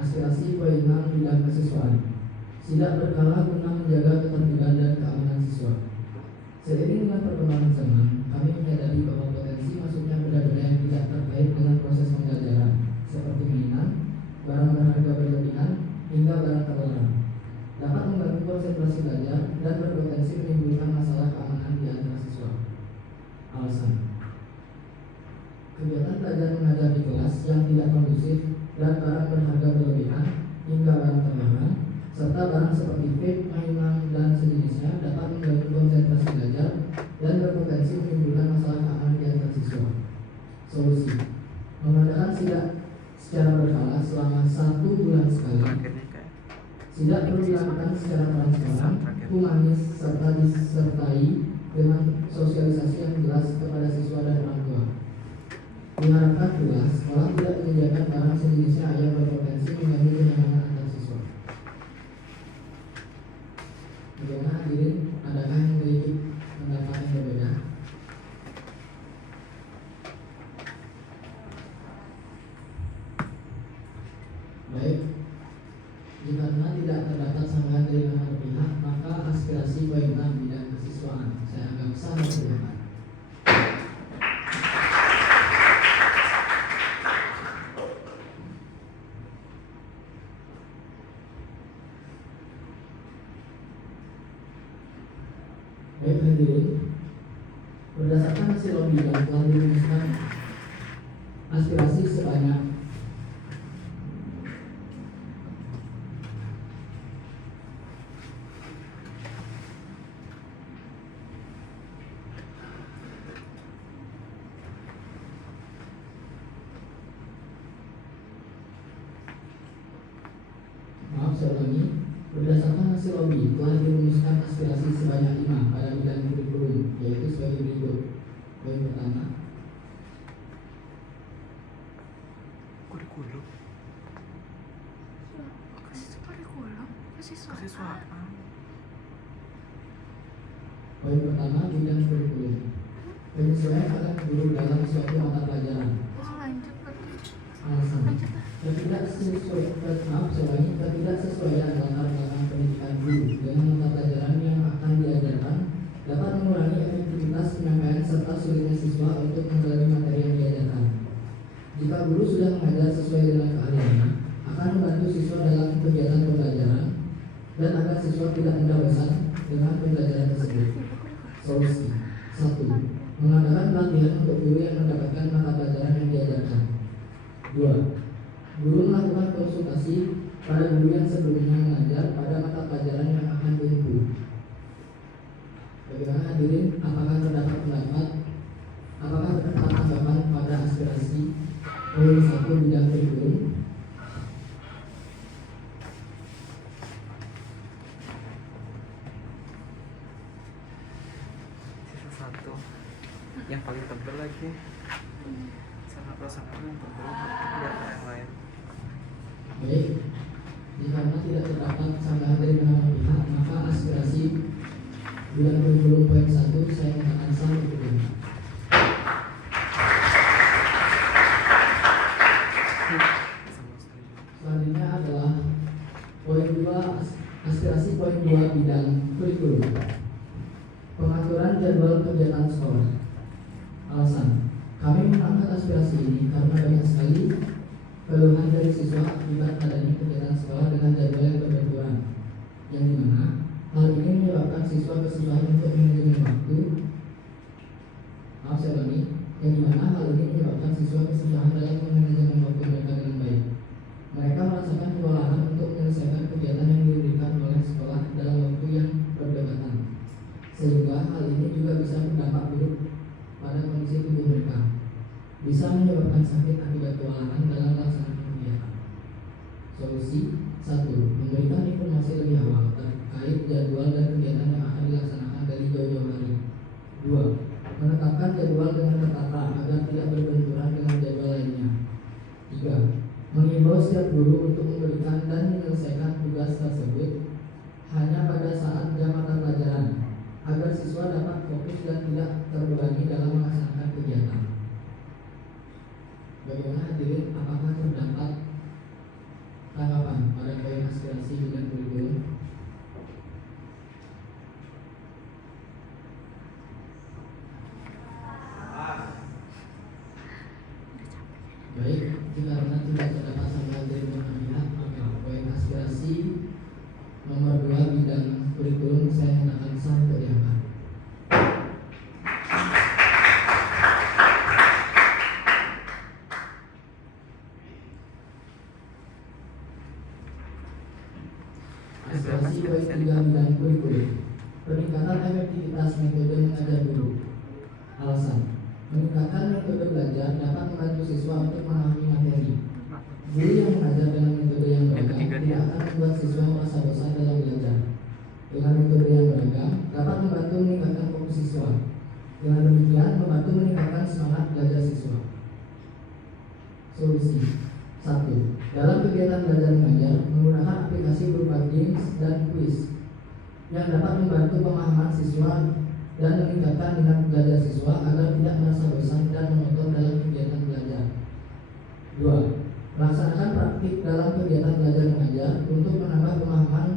Aspirasi poin 6 bidang kesiswaan tidak berkala guna menjaga ketertiban dan keamanan siswa. Seiring dengan perkembangan zaman, kami menyadari bahwa potensi masuknya benda-benda yang tidak terkait dengan proses pembelajaran, seperti mainan, barang berharga berlebihan, hingga barang terlarang, dapat mengganggu konsentrasi belajar dan berpotensi menimbulkan masalah keamanan di antara siswa. Alasan: kegiatan belajar mengajar di kelas yang tidak kondusif dan barang berharga berlebihan hingga barang terlarang, serta barang seperti vape, mainan, dan sejenisnya dapat mengganggu konsentrasi belajar dan berpotensi menimbulkan masalah keamanan di antara siswa. Solusi: mengadakan sidak secara berkala selama 1 bulan sekali. Sidak perlu dilakukan secara transparan, humanis, serta disertai dengan sosialisasi yang jelas kepada siswa dan orang tua. Diharapkan pula sekolah tidak menyediakan barang sejenisnya yang berpotensi mengganggu kenyamanan antar siswa. Bagaimana hadirin, adakah yang memiliki pendapat yang berbeda? Baik, jika tidak terdapat sanggahan dari mana pihak, maka aspirasi poin 6 bidang kesiswaan saya anggap sah untuk diangkat. Baik hadirin, berdasarkan hasil lobby yang telah dirumuskan, aspirasi sebanyak berdasarkan hasil lobby telah dirumuskan aspirasi sebanyak 5 pada bidang kurikulum, yaitu sebagai berikut. Poin pertama, kurikulum Kurikulum kesiswaan. poin pertama bidang kurikulum, penyesuaian akan guru dalam suatu mata pelajaran. Lanjut. Alasan: ketidaksesuaian latar belakang pendidikan guru dengan mata pelajaran yang akan diajarkan dapat mengurangi efektivitas penyampaian serta sulitnya siswa untuk mendalami materi yang diajarkan. Jika guru sudah mengajar sesuai dengan keahliannya, akan membantu siswa dalam kegiatan pembelajaran dan agar siswa tidak mudah bosan dengan pembelajaran tersebut. Solusi: 1. Mengadakan pelatihan untuk guru yang mendapatkan mata pelajaran yang diajarkan. 2. Guru melakukan konsultasi pada guru yang sebelumnya mengajar pada mata pelajaran yang akan diukur. Bagaimana hadirin, apakah terdapat tanggapan pada aspirasi poin 1 bidang kurikulum? sisa 1 yang paling tebal lagi, sama perasaan yang tebal biar yang lain. Baik, jika tidak terdapat sanggahan dari mana pihak, maka aspirasi bidang kurikulum poin 1 saya nyatakan sah untuk diangkat. Selanjutnya adalah poin 2, aspirasi poin 2 bidang kurikulum, pengaturan jadwal kegiatan sekolah. Alasan: kami mengangkat aspirasi ini karena banyak sekali keluhan dari siswa akibat adanya kegiatan sekolah dengan jadwal yang berbenturan, yang dimana hal ini menyebabkan siswa kesulitan untuk manajemen waktu. Yang dimana hal ini menyebabkan siswa kesulitan dalam manajemen waktu mereka dengan baik. Mereka merasakan kewalahan untuk menyelesaikan kegiatan yang diberikan oleh sekolah dalam waktu yang berdekatan, sehingga hal ini juga bisa berdampak buruk pada kondisi tubuh mereka, bisa menyebabkan sakit akibat kewalahan dalam melaksanakan kegiatan. Solusi: 1. Memberikan informasi lebih awal terkait jadwal dan kegiatan yang akan dilaksanakan dari jauh-jauh hari. 2. Menetapkan jadwal setiap guru untuk memberikan dan menyelesaikan tugas tersebut hanya pada saat jam mata pelajaran, agar siswa dapat fokus dan tidak terbebani dalam melaksanakan kegiatan. Bagaimana hadirin, apakah terdapat tanggapan pada poin aspirasi bidang kurikulum? Baik, jika tidak terdapat sanggahan dari beberapa pihak, maka poin aspirasi nomor 2 bidang kurikulum saya nyatakan sah untuk diangkat. Aspirasi poin 3 bidang kurikulum, peningkatan efektivitas metode mengajar guru. Alasan: meningkatkan metode belajar dapat membantu siswa untuk memahami materi. Guru yang mengajar dengan metode yang beragam tidak akan membuat siswa merasa bosan dalam belajar. Dengan metode yang beragam dapat membantu meningkatkan fokus siswa. Dengan demikian membantu meningkatkan semangat belajar siswa. Solusi: 1. Dalam kegiatan belajar mengajar menggunakan aplikasi berupa games dan quiz yang dapat membantu pemahaman siswa dan meningkatkan minat belajar siswa agar tidak merasa bosan dan monoton dalam kegiatan belajar. 2. Melaksanakan praktik dalam kegiatan belajar mengajar untuk menambah pemahaman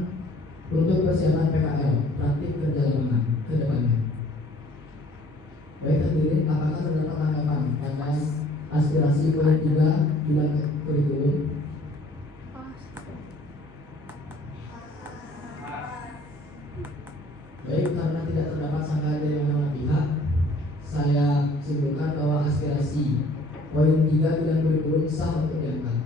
untuk persiapan PKL, praktik kerja lapangan, ke depannya. Baik hadirin, apakah terdapat tanggapan pada aspirasi poin 3 bidang kurikulum? Baik, karena tidak terdapat sanggahan dari mana-mana pihak, saya simpulkan bahwa aspirasi poin 3 bidang kurikulum sah untuk diangkat.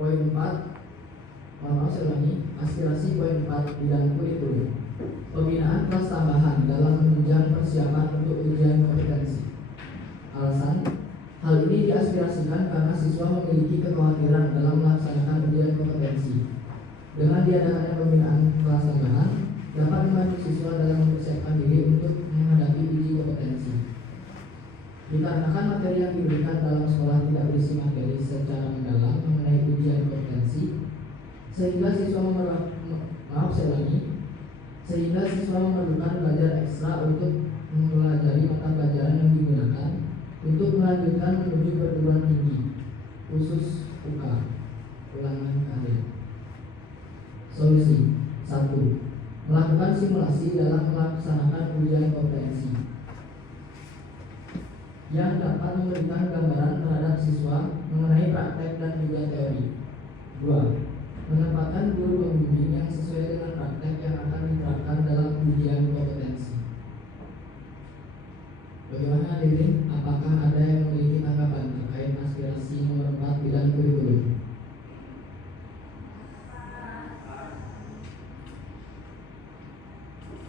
Poin 4, maaf saya ulangi, aspirasi poin 4 bidang kurikulum, pembinaan kelas tambahan dalam menunjang persiapan untuk ujian kompetensi. Alasan: hal ini diaspirasikan karena siswa memiliki kekhawatiran dalam melaksanakan ujian kompetensi. Dengan diadakannya pembinaan kelas tambahan dapat membantu siswa dalam mempersiapkan diri untuk menghadapi uji kompetensi. Dikarenakan materi yang diberikan dalam sekolah tidak berisi materi secara mendalam mengenai ujian kompetensi, sehingga siswa memerlukan belajar ekstra untuk mempelajari mata pelajaran yang digunakan untuk melanjutkan menuju perguruan tinggi, khusus UK, ulangan karir. Solusi: 1. Melakukan simulasi dalam melaksanakan ujian kompetensi yang dapat memberikan gambaran terhadap siswa mengenai praktek dan juga teori. 2. Menempatkan guru pembimbing yang sesuai dengan praktek yang akan diterapkan dalam ujian kompetensi. Bagaimana hadirin? Apakah ada yang memiliki tanggapan terkait aspirasi nomor 4 bidang kurikulum?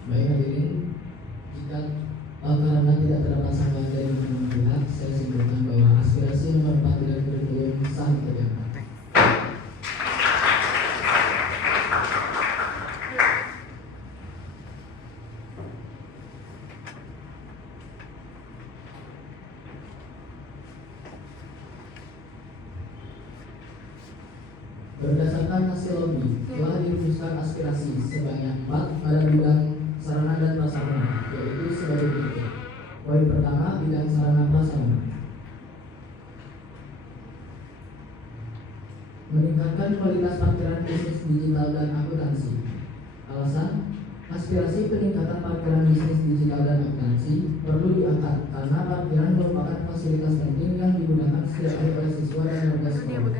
Baik hadirin, jika karena tidak terdapat sanggahan dari beberapa pihak, saya simpulkan bahwa aspirasi nomor 4 bidang kurikulum sah untuk diangkat. Berdasarkan hasil lobby, telah dirumuskan aspirasi sebanyak 4 pada bidang sarana dan prasarana, yaitu sebagai berikut. Poin pertama, bidang sarana prasarana. Meningkatkan kualitas parkiran bisnis digital dan akuntansi. Alasan: aspirasi peningkatan parkiran bisnis digital dan akuntansi perlu diangkat karena parkiran merupakan fasilitas penting yang digunakan setiap hari oleh siswa dan warga sekolah.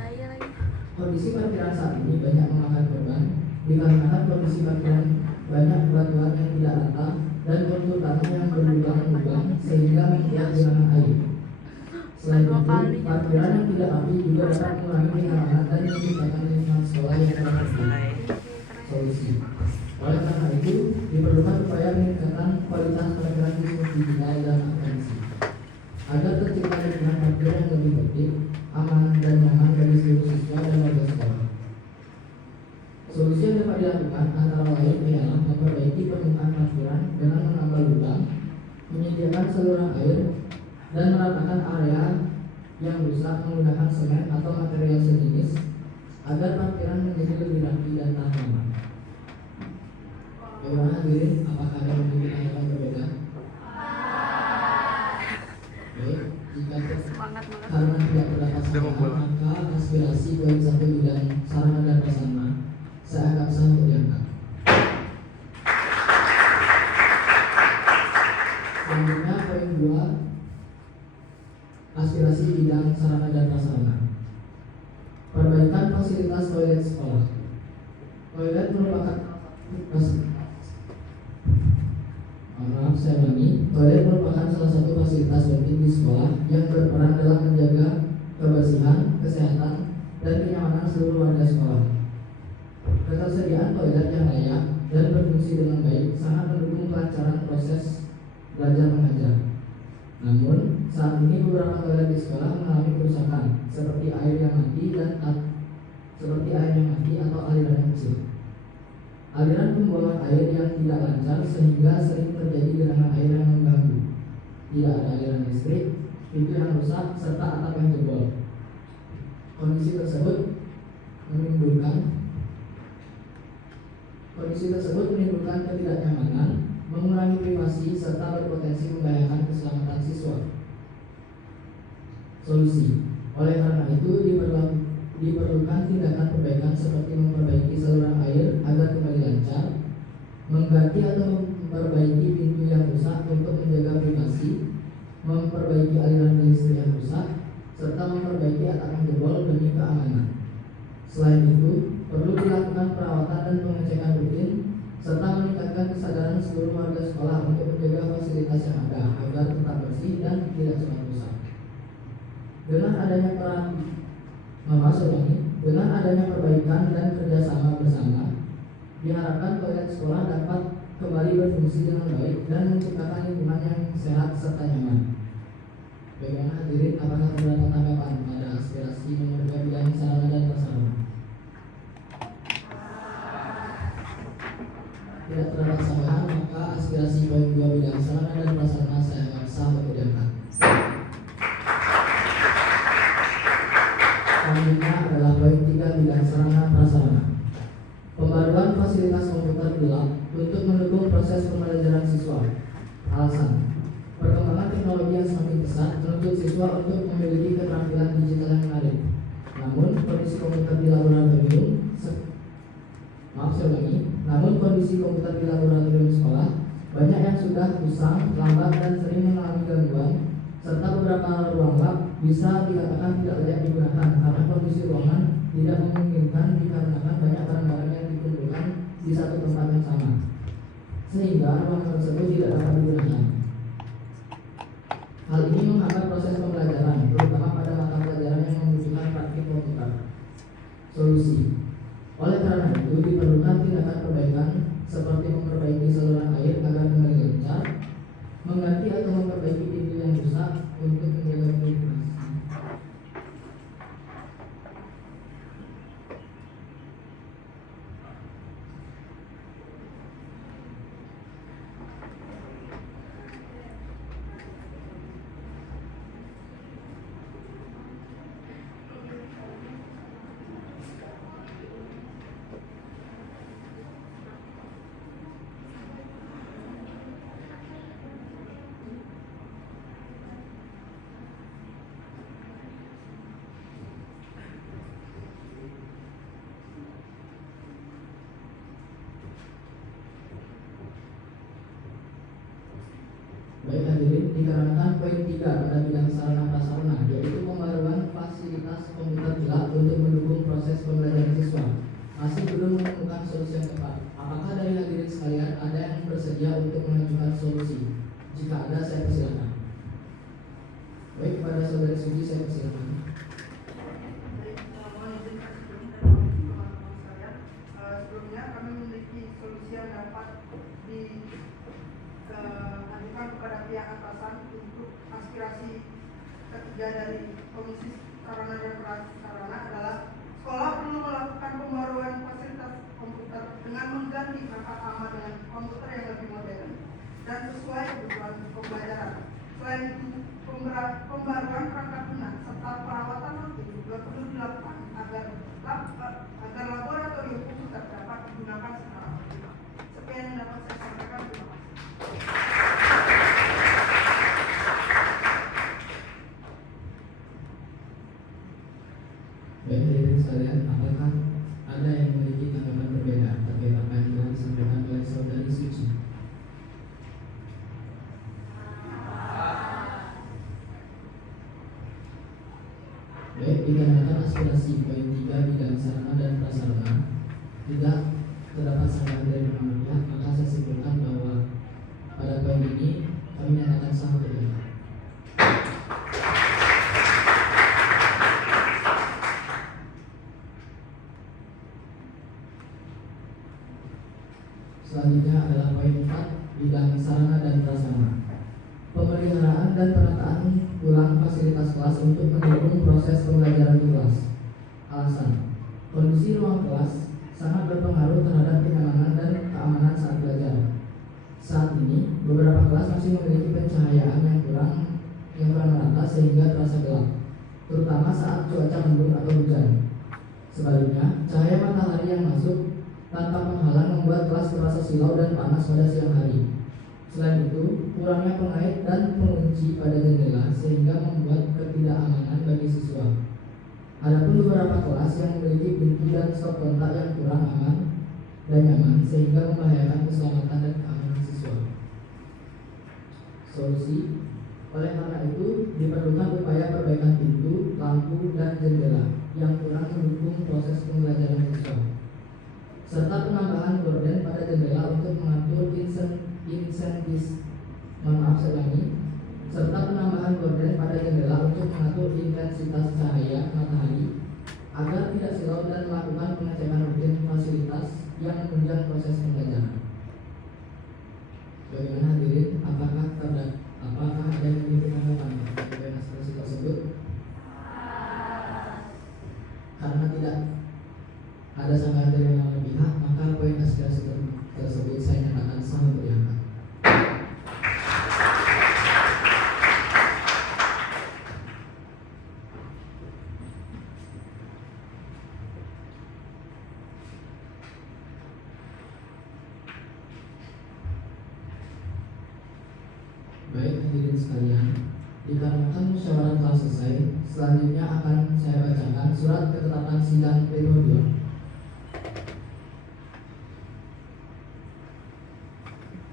Kondisi parkiran saat ini banyak memakan korban dikarenakan kondisi parkiran banyak batuan yang tidak rata dan kontur tanah yang berlubang-lubang sehingga membuat genangan air. Selain itu, parkiran yang tidak rapi juga dapat mengurangi kenyamanan dan menciptakan lingkungan sekolah yang kurang baik. Solusi: oleh karena itu, diperlukan upaya meningkatkan kualitas parkiran bisnis digital dan akuntansi agar tercipta lingkungan parkir yang lebih tertib, aman dan nyaman bagi seluruh siswa dan warga sekolah. Solusi yang dapat dilakukan antara lain ialah memperbaiki permukaan parkiran dengan menambah lubang, menyediakan dan meratakan area yang rusak menggunakan semen atau material sejenis agar parkiran menjadi lebih rapi dan tahan lama. Bagaimana hadirin? Apakah ada yang memiliki tanggapan berbeda? Baik, jika Semangat banget. karena tidak terdapat Sudah sanggahan, membuat. maka aspirasi poin 1 bidang sarana dan prasarana saya anggap sah untuk diangkat. Selanjutnya poin 2, aspirasi bidang sarana dan prasarana. Perbaikan fasilitas toilet sekolah. Toilet merupakan toilet merupakan salah satu fasilitas penting di sekolah yang berperan dalam menjaga kebersihan, kesehatan, dan kenyamanan seluruh warga sekolah. Ketersediaan toilet yang layak dan berfungsi dengan baik sangat mendukung kelancaran proses belajar mengajar. Namun, saat ini beberapa toilet di sekolah mengalami kerusakan, seperti air yang mati atau aliran yang kecil. Aliran pembuangan air yang tidak lancar sehingga sering terjadi genangan air yang mengganggu. Tidak ada aliran listrik, pintu yang rusak, serta atap yang jebol. Kondisi tersebut menimbulkan ketidaknyamanan, mengurangi privasi, serta berpotensi membahayakan keselamatan siswa. Solusi. Oleh karena itu diperlukan tindakan perbaikan seperti memperbaiki saluran air agar kembali lancar, mengganti atau memperbaiki pintu yang rusak untuk menjaga privasi, memperbaiki aliran listrik yang rusak, serta memperbaiki atap yang jebol demi keamanan. Selain itu, perlu dilakukan perawatan dan pengecekan rutin, serta meningkatkan kesadaran seluruh warga sekolah untuk menjaga fasilitas yang ada agar tetap bersih dan tidak cepat rusak. Dengan adanya perbaikan dan kerjasama bersama, diharapkan toilet sekolah dapat kembali berfungsi dengan baik dan menciptakan lingkungan yang sehat serta nyaman. Bagaimana hadirin? Apakah terdapat tanggapan pada aspirasi nomor 2 bidang sarana dan prasarana? Tidak terdapat sanggahan, maka aspirasi poin 2 bidang sarana dan prasarana saya anggap sah untuk diangkat. Selanjutnya adalah poin 3 bidang sarana prasarana. Pembaruan fasilitas komputer gelap untuk mendukung proses pembelajaran siswa. Alasan: perkembangan teknologi yang semakin pesat menuntut siswa untuk memiliki keterampilan digital yang menarik. Namun kondisi komputer di laboratorium sekolah banyak yang sudah usang, lambat, dan sering mengalami gangguan, serta beberapa ruang lab bisa dikatakan tidak layak digunakan karena kondisi ruangan tidak memungkinkan dikarenakan banyak barang-barang yang dikumpulkan di satu tempat yang sama, sehingga ruang tersebut tidak dapat digunakan. Hal ini menghambat proses pembelajaran, terutama pada mata pelajaran yang membutuhkan praktik komputer. Solusi: oleh karena itu diperlukan tindakan perbaikan seperti memperbaiki saluran air agar kembali lancar, mengganti atau memperbaiki pintu yang rusak untuk menjaga privasi. Baik hadirin, dikarenakan poin 3 pada bidang sarana prasarana, yaitu pembaruan fasilitas komputer gelap untuk mendukung proses pembelajaran siswa, masih belum menemukan solusi yang tepat. Apakah dari hadirin sekalian ada yang bersedia untuk mengajukan solusi? Jika ada, saya persilakan. Baik, kepada saudari Suji saya persilakan. Sebelumnya kami memiliki solusi yang dapat diajukan kepada pihak atasan untuk aspirasi ketiga dari Komisi Sarana dan Prasarana adalah sekolah perlu melakukan pembaruan fasilitas komputer dengan mengganti perangkat lama dengan komputer yang lebih modern dan sesuai kebutuhan pembelajaran. Selain itu, pembaruan perangkat lunak serta perawatan rutin juga perlu dilakukan agar laboratorium komputer dapat digunakan secara optimal. Sekian yang dapat saya sampaikan. Terima kasih. Baik, hadirin sekalian, apakah ada yang memiliki tanggapan berbeda terkait apa yang telah disampaikan oleh saudari Suci? Baik, dikarenakan aspirasi poin 3 bidang sarana dan prasarana tidak terdapat sanggahan dari pihak, maka saya simpulkan bahwa pada poin ini kami nyatakan sah untuk ini. Selanjutnya adalah poin 4 bidang sarana dan prasarana. Pemeliharaan dan penataan ulang fasilitas kelas untuk mendukung proses pembelajaran di kelas. Alasan: kondisi ruang kelas sangat berpengaruh terhadap kenyamanan dan keamanan saat belajar. Saat ini, beberapa kelas masih memiliki pencahayaan yang kurang merata sehingga terasa gelap, terutama saat cuaca mendung atau hujan. Sebaliknya, cahaya matahari yang masuk tanpa penghalang membuat kelas terasa silau dan panas pada siang hari. Selain itu, kurangnya pengait dan pengunci pada jendela sehingga membuat ketidakamanan bagi siswa. Adapun beberapa kelas yang memiliki pintu dan stop kontak yang kurang aman dan nyaman sehingga membahayakan keselamatan dan keamanan siswa. Solusi: oleh karena itu, diperlukan upaya perbaikan pintu, lampu, dan jendela yang kurang mendukung proses pembelajaran siswa, serta penambahan gorden pada jendela untuk mengatur serta penambahan gorden pada jendela untuk mengatur intensitas cahaya matahari agar tidak silau dan melakukan pengecekan rutin fasilitas yang menunjang proses pembelajaran. Bagaimana hadirin? Apakah ada yang memiliki tanggapan terkait aspirasi tersebut? Karena tidak ada sanggahan dari yang lain pihak, maka poin aspirasi tersebut saya nyatakan sah untuk diangkat. Baik, hadirin sekalian, dikarenakan musyawarah telah selesai, selanjutnya akan saya bacakan surat ketetapan sidang pleno 2.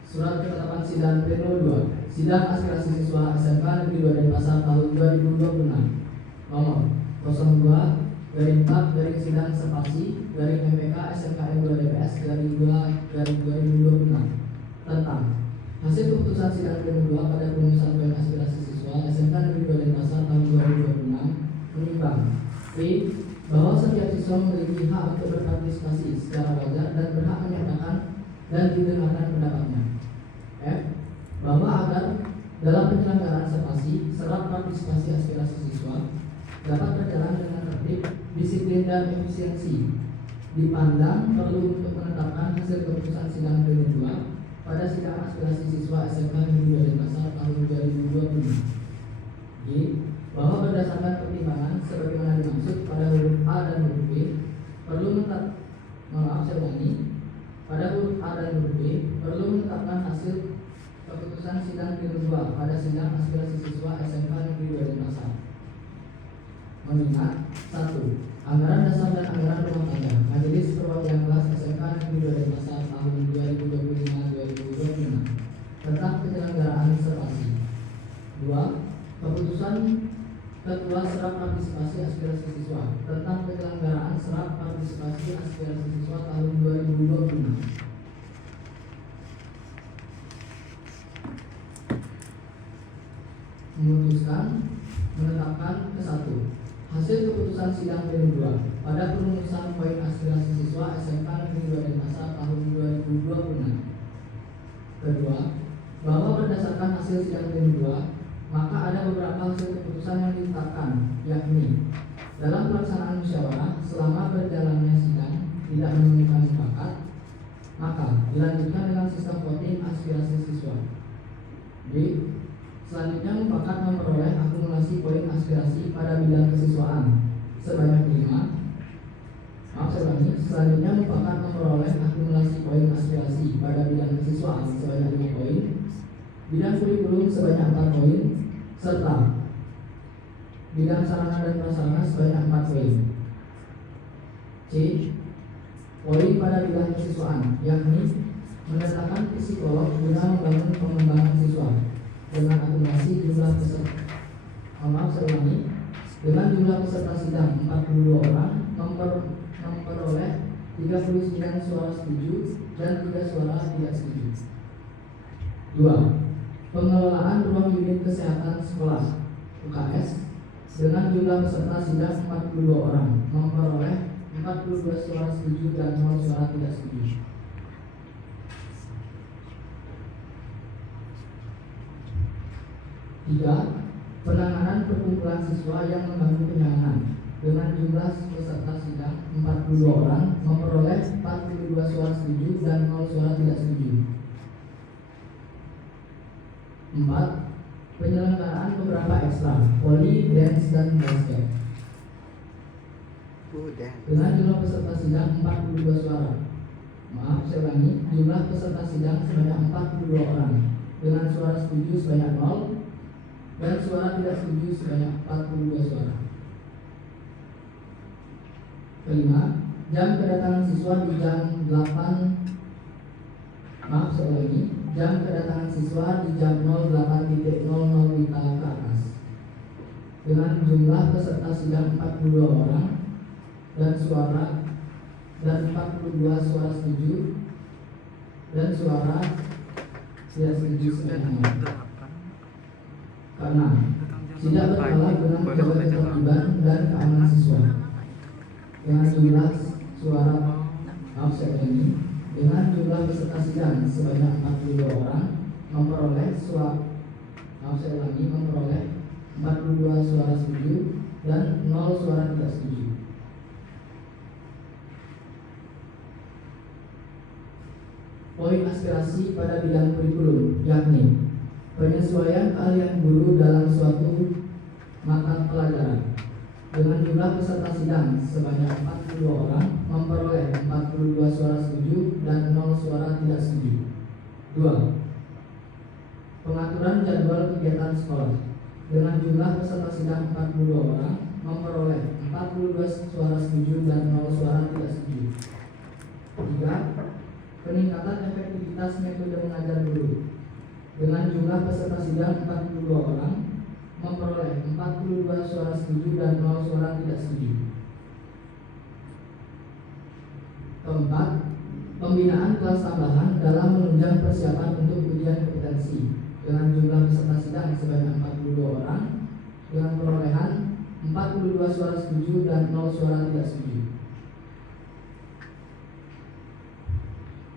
Surat ketetapan sidang pleno 2. Sidang aspirasi siswa SMK Negeri 2 Denpasar tahun 2026. Nomor 02/4/sidang spasi /MPK SMKN 2 DPS /2/2026 tentang hasil keputusan sidang pleno 2 pada perumusan poin aspirasi siswa SMK Negeri 2 Denpasar tahun 2026 menimbang P. bahwa setiap siswa memiliki hak untuk berpartisipasi secara wajar dan berhak menyatakan dan didengarkan pendapatnya. F. bahwa agar dalam penyelenggaraan spasi serap partisipasi aspirasi siswa dapat berjalan dengan tertib, disiplin, dan efisiensi, dipandang perlu untuk menetapkan hasil keputusan sidang pleno 2 pada sidang aspirasi siswa SMK Negeri 2 Denpasar tahun 2020. G. bahwa berdasarkan pertimbangan sebagaimana dimaksud pada huruf A dan huruf B, pada huruf A dan huruf B perlu menetapkan hasil keputusan sidang pleno 2 pada sidang aspirasi siswa SMK Negeri 2 Denpasar. Mengingat 1. Anggaran dasar dan anggaran rumah tangga Majelis Perwakilan Kelas SMK Negeri 2 Denpasar tahun 2025-2026 tentang penyelenggaraan spasi. 2. Keputusan Ketua Serap Partisipasi Aspirasi Siswa tentang penyelenggaraan serap partisipasi aspirasi siswa tahun 2026. Memutuskan menetapkan ke-1 hasil keputusan sidang pleno 2 pada perumusan poin aspirasi siswa SMK Negeri 2 Denpasar tahun 2026. Kedua, bahwa berdasarkan hasil sidang pleno 2 maka ada beberapa hasil keputusan yang ditetapkan, yakni dalam pelaksanaan musyawarah selama berjalannya sidang tidak menemukan mufakat, maka dilanjutkan dengan sistem voting aspirasi siswa. B. Selanjutnya mufakat memperoleh akumulasi poin aspirasi pada bidang kesiswaan sebanyak 5. Selanjutnya mufakat memperoleh akumulasi poin aspirasi pada bidang kesiswaan sebanyak 5 poin, bidang kurikulum sebanyak 4 poin, serta bidang sarana dan prasarana sebanyak 4 poin. C. Poin pada bidang kesiswaan, yakni mendatangkan psikolog guna membangun pengembangan siswa dengan akumulasi jumlah peserta. Dengan jumlah peserta sidang 42 orang, memperoleh 39 suara setuju dan 3 suara tidak setuju. 2. Pengelolaan ruang unit kesehatan sekolah UKS dengan jumlah peserta sidang 42 orang, memperoleh 42 suara setuju dan 0 suara tidak setuju. 3. Penanganan perkumpulan siswa yang mengganggu penyanganan dengan jumlah peserta sidang 42 orang, memperoleh 42 suara setuju dan 0 suara tidak setuju. 4. Penyelenggaraan beberapa ekstra voli, dance, dan basket dengan jumlah peserta sidang 42 suara. Jumlah peserta sidang sebanyak 42 orang dengan suara setuju sebanyak 0 dan suara tidak setuju sebanyak 42 suara. Kelima, jam kedatangan siswa di jam 8. Jam kedatangan siswa di jam 08.00 WITA ke atas dengan jumlah peserta sidang 42 orang dan 42 suara setuju dan suara tidak setuju sebanyak 0. Karena tidak berkala dengan menjaga ketertiban dan keamanan siswa dengan jumlah suara dengan jumlah peserta sidang sebanyak 42 orang, memperoleh 42 suara setuju dan 0 suara tidak setuju. Poin aspirasi pada bidang kurikulum, yakni penyesuaian keahlian guru dalam suatu mata pelajaran dengan jumlah peserta sidang sebanyak 42 orang, memperoleh 42 suara setuju dan 0 suara tidak setuju. 2. Pengaturan jadwal kegiatan sekolah dengan jumlah peserta sidang 42 orang, memperoleh 42 suara setuju dan 0 suara tidak setuju. 3. Peningkatan efektivitas metode mengajar guru dengan jumlah peserta sidang 42 orang, memperoleh 42 suara setuju dan 0 suara tidak setuju. 4. Pembinaan kelas tambahan dalam menunjang persiapan untuk ujian kompetensi dengan jumlah peserta sidang sebanyak 42 orang dengan perolehan 42 suara setuju dan 0 suara tidak setuju.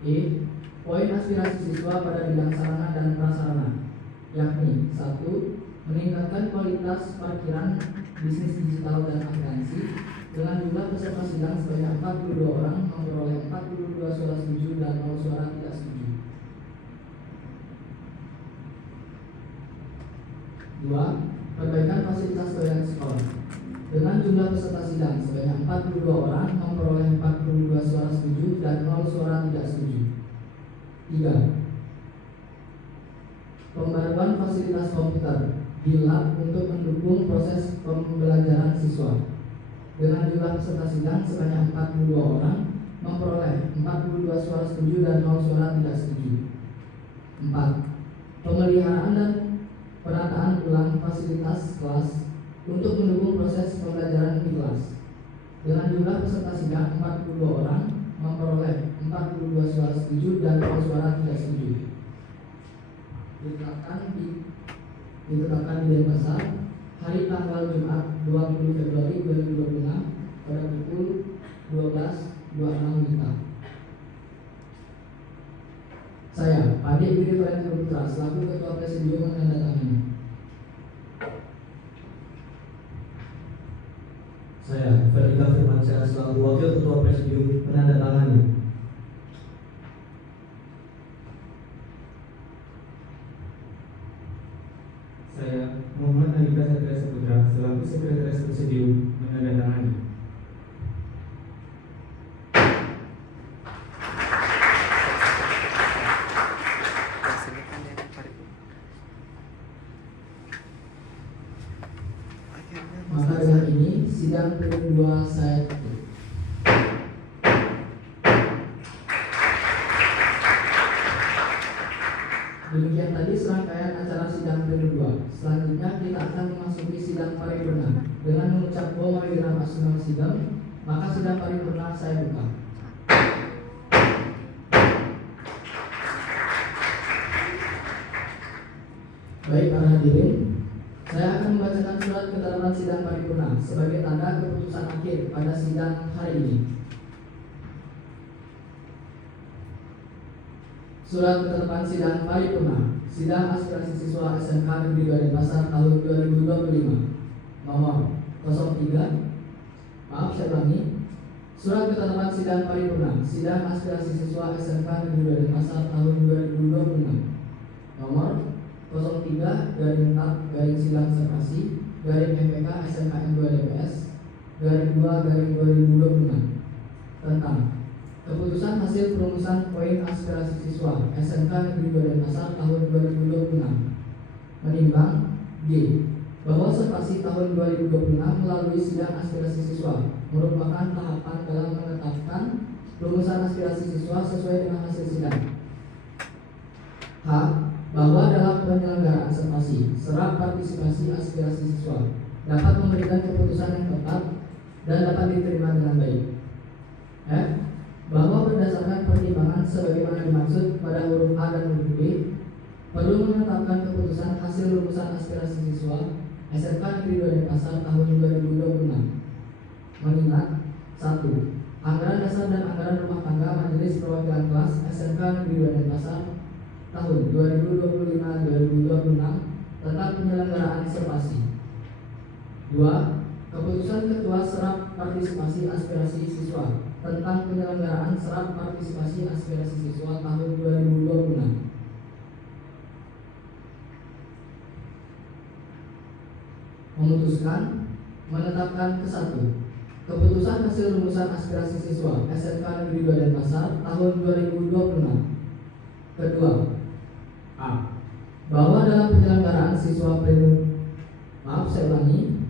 E. Poin aspirasi siswa pada bidang sarana dan prasarana, yakni 1. Meningkatkan kualitas parkiran bisnis digital dan akuntansi dengan jumlah peserta sidang sebanyak 42 orang, memperoleh 42 suara setuju dan 0 suara tidak setuju. 2. Perbaikan fasilitas toilet sekolah dengan jumlah peserta sidang sebanyak 42 orang, memperoleh 42 suara setuju dan 0 suara tidak setuju. 3. Pembaruan fasilitas komputer di lab untuk mendukung proses pembelajaran siswa dengan jumlah peserta sidang sebanyak 42 orang, memperoleh 42 suara setuju dan 0 suara tidak setuju. 4. Pemeliharaan dan penataan ulang fasilitas kelas untuk mendukung proses pembelajaran di kelas dengan jumlah peserta sidang 42 orang, memperoleh 42 suara setuju dan 0 suara tidak setuju. Ditetapkan di Denpasar hari tanggal Jumat 20 Februari 2026 pada pukul 12.26 WITA. Saya, Ade Budi Valentino Putra, selaku Ketua Presidium menandatangani. Saya, Ferdinand Firmansyah, selaku Wakil Ketua Presidium menandatangani. Saya, Muhammad Andika Satria Saputra, selaku Sekretaris Presidium, menandatangani. Silakan ya paripurna. Akhirnya Maka dengan ini sidang kedua saya tutup. Demikian tadi serangkaian acara sidang kedua. Selanjutnya kita akan memasuki sidang paripurna. Dengan mengucap Om Wiram Asnam Sidang, maka sidang paripurna saya buka. Baik para hadirin, saya akan membacakan surat keterangan sidang paripurna sebagai tanda keputusan akhir pada sidang hari ini. Surat ketetapan sidang paripurna sidang aspirasi siswa SMK Negeri Denpasar tahun 2025 nomor 03. Maaf saya ulangi. Surat ketetapan sidang paripurna sidang aspirasi siswa SMK Negeri Denpasar tahun 2025 nomor 03/4/sidang serpasi MPK SMKN 2 DPS /2/2026 tentang keputusan hasil perumusan poin aspirasi siswa SMK Negeri 2 Denpasar tahun 2026 menimbang G. Bahwa serpasi tahun 2026 melalui sidang aspirasi siswa merupakan tahapan dalam menetapkan perumusan aspirasi siswa sesuai dengan hasil sidang. H. Bahwa dalam penyelenggaraan serpasi serap partisipasi aspirasi siswa dapat memberikan keputusan yang tepat dan dapat diterima dengan baik. F. Bahwa berdasarkan pertimbangan sebagaimana dimaksud pada huruf A dan huruf B, perlu menetapkan keputusan hasil rumusan aspirasi siswa SMK Negeri 2 Denpasar tahun 2026 mengingat 1. Anggaran dasar dan anggaran rumah tangga Majelis Perwakilan Kelas SMK Negeri 2 Denpasar tahun 2025-2026 tentang penyelenggaraan serpasi. 2. Keputusan Ketua Serap Partisipasi Aspirasi Siswa tentang penyelenggaraan serap partisipasi aspirasi siswa tahun 2026. Memutuskan menetapkan ke-1 keputusan hasil rumusan aspirasi siswa SMK Negeri 2 Denpasar tahun 2026. Kedua, A. Bahwa dalam penyelenggaraan siswa pleno, saya ulangi.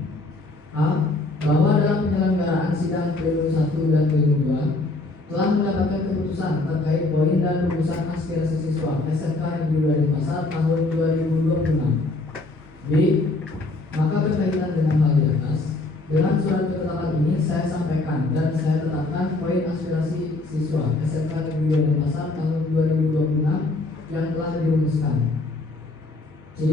A. Bahwa dalam penyelenggaraan sidang pleno 1 dan pleno 2 telah mendapatkan keputusan terkait poin dan rumusan aspirasi siswa SMK Negeri 2 Denpasar tahun 2026. B. Maka berkaitan dengan hal di atas, dengan surat ketetapan ini saya sampaikan dan saya tetapkan poin aspirasi siswa SMK Negeri 2 Denpasar tahun 2026 yang telah dirumuskan. C.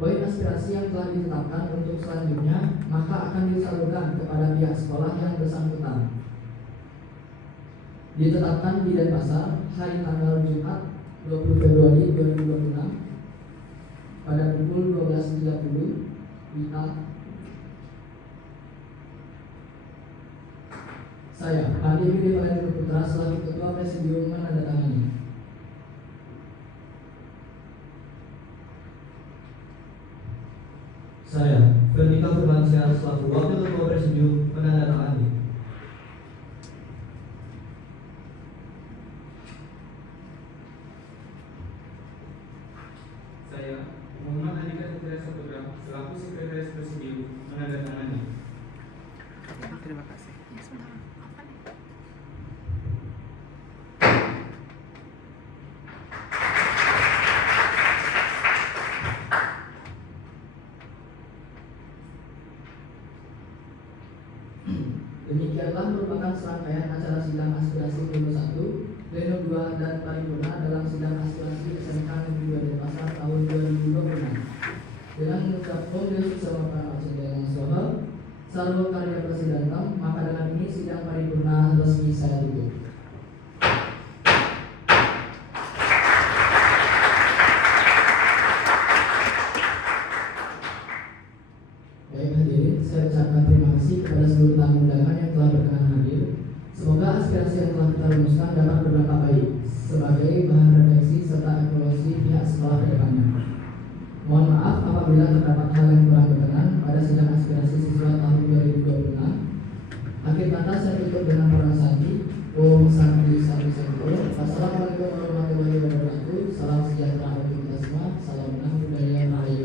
Poin aspirasi yang telah ditetapkan untuk selanjutnya maka akan disalurkan kepada pihak sekolah yang bersangkutan. Ditetapkan di Denpasar hari tanggal Jumat 20 Februari 2026 pada pukul 12.30 WITA. Saya, Andi Widi Valentino Putra selaku Ketua Presidium menandatangani. Saya, Vernika Firmansyah selaku Wakil Ketua Presidium menandatangani. Saya, Muhammad Andika Satria Saputra selaku Sekretaris Presidium menandatangani. Terima kasih. Ya sudah, apa nih? Demikianlah merupakan serangkaian acara sidang aspirasi pleno 1, pleno 2 dan paripurna dalam sidang aspirasi SMK Negeri 2 Denpasar tahun 2026. Dengan mengucap Om Yesus Samakan Acendela Soha, Sarwo Karya Presidentam, maka dengan ini sidang paripurna resmi saya tutup. Baik hadirin, saya ucapkan terima kasih kepada seluruh tamu undangan yang telah berkenan hadir. Semoga aspirasi yang telah kita rumuskan dapat berdampak baik sebagai bahan refleksi serta evaluasi pihak sekolah ke depannya. Mohon maaf apabila apabila terdapat hal yang kurang berkenan pada sidang aspirasi siswa tahun 2026. Hakim atas yang tutup dengan Prasasti Om Santi Santi Assalamualaikum warahmatullahi wabarakatuh. Salam sejahtera untuk kita semua. Salam menang budaya Melayu.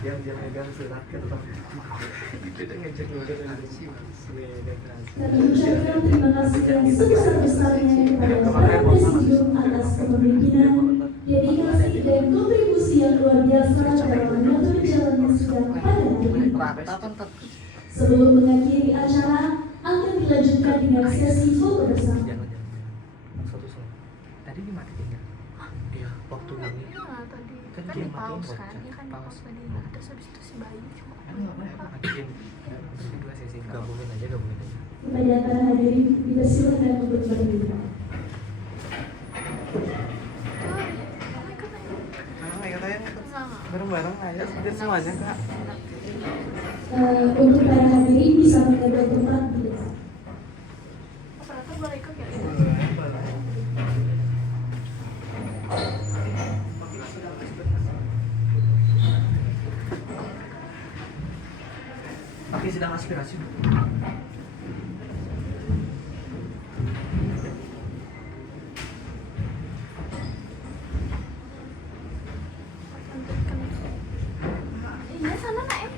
Dia megang surat kertas itu ngecek Kami ucapkan terima kasih yang sebesar-besarnya kepada Bapak Presidium atas kepemimpinan, dedikasi dan kontribusi yang luar biasa dalam mengatur jalannya sidang pada hari ini. Sebelum mengakhiri acara, akan dilanjutkan dengan sesi foto bersama. Tadi dimatiin ya? Iya, waktu ini Iya tadi kan kan dia di pause matiin kan, iya kan di pause. pause tadi. Terus habis itu si Bayu cuma matiin dua sesi gabungin aja. Kepada para hadirin, dipersilakan untuk berdiri. Bareng-bareng aja sudah semuanya Kak. Untuk para hadirin bisa mengambil tempat di depan. operator boleh ikut ya? Oke, sedang aspirasi. Iya sana nak ya.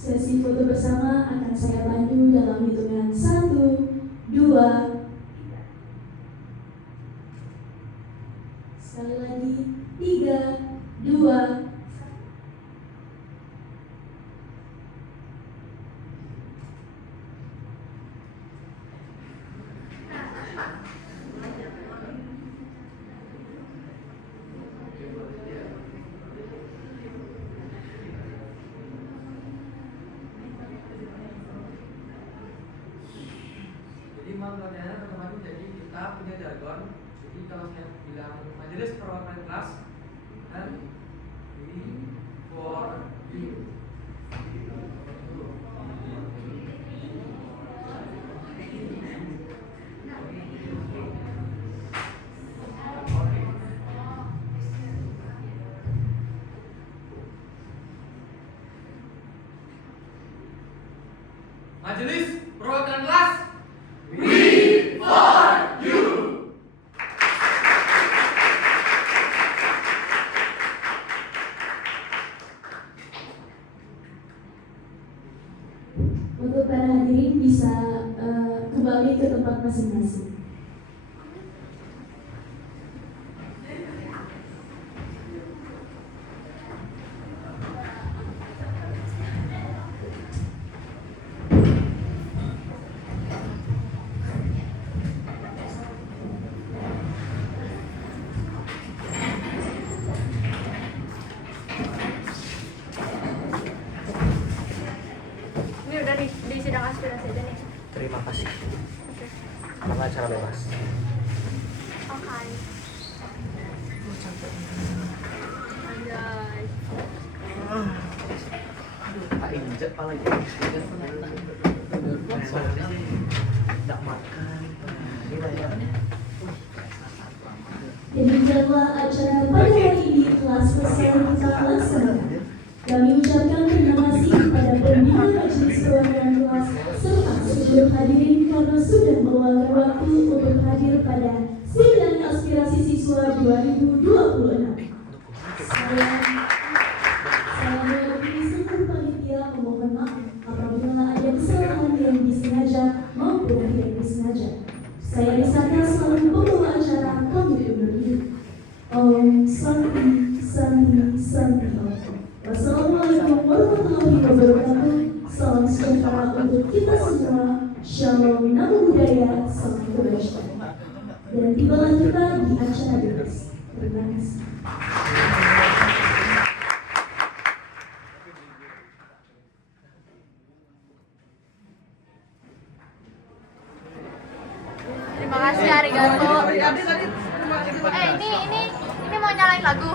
Sesi foto bersama akan saya pandu dalam hitungan 1, 2, 3. Sekali lagi 3, 2, 1. Jadi pertanyaannya teman-teman, jadi kita punya jargon. Jadi kalau saya bilang majelis perwakilan kelas, Majelis perwakilan kelas. Untuk para hadirin bisa kembali ke tempat masing-masing. Ini udah di sidang aspirasi aja nih. Terima kasih. Oke. Pengacara bebas. Oke. Anjay. Tak injek apalagi. Tak makan. Demikianlah acara pada hari ini telah selesai kita laksanakan. Kami ucapkan terima kasih kepada pembina Majelis Perwakilan Kelas serta seluruh hadirin karena sudah meluangkan waktu untuk hadir pada sidang aspirasi siswa 2026. Saya mewakili seluruh panitia memohon maaf apabila ada kesalahan yang disengaja maupun tidak disengaja. Saya Risaka selalu pembawa acara, kami undur diri. Om Santi Santi Santi Om. Wassalamualaikum warahmatullahi wabarakatuh. Salam sejahtera untuk kita semua. Shalom, namo buddhaya, salam kebajikan. Dan tibalah kita di acara bebas. Terima kasih. Terima kasih arigato. Ini mau nyalain lagu.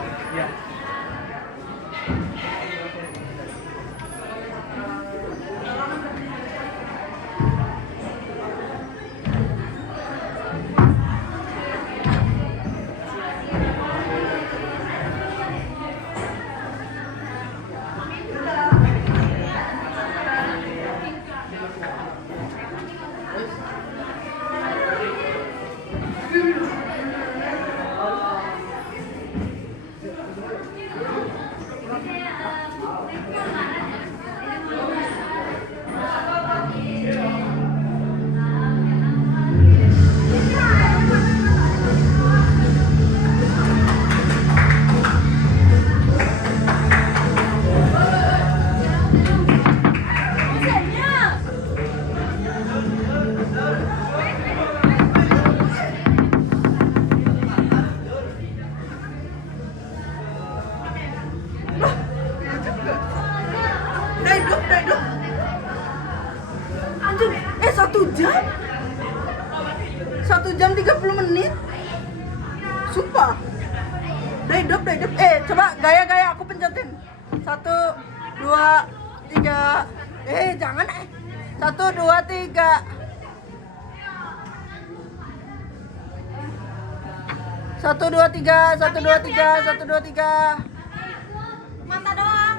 Anjir, 1 jam 30 menit. Sumpah. Daidop. Coba gaya-gaya aku pencetin. 1, 2, 3. Jangan 1, 2, 3. 1, 2, 3. 1, 2, 3. 1, 2, 3. Mata doang.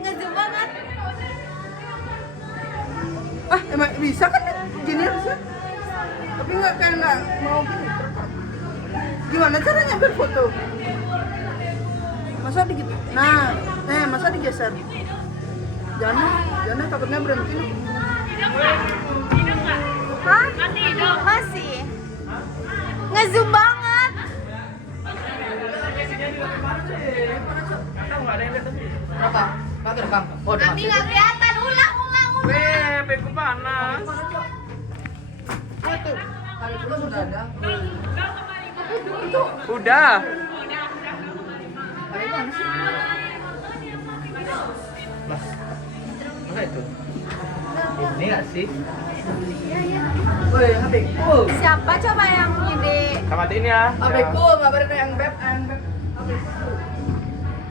Ngezoom banget. Emang bisa kan gini harusnya? Tapi nggak mau gini. Gimana caranya berfoto? Masa dikit? Nah, masa digeser? Jangan takutnya berhenti. Hah? Masih. Ngezoom banget. Berapa? Berapa rekam? Oh, Nanti nggak kelihatan. Ulang. Beku panas. Kali dulu sudah ada. Udah. Kali mana sih? Mas. Mana itu? Ini nggak sih? Woi, HP cool. Siapa coba yang ini? Tamatin ya. HP cool, nggak berapa yang beb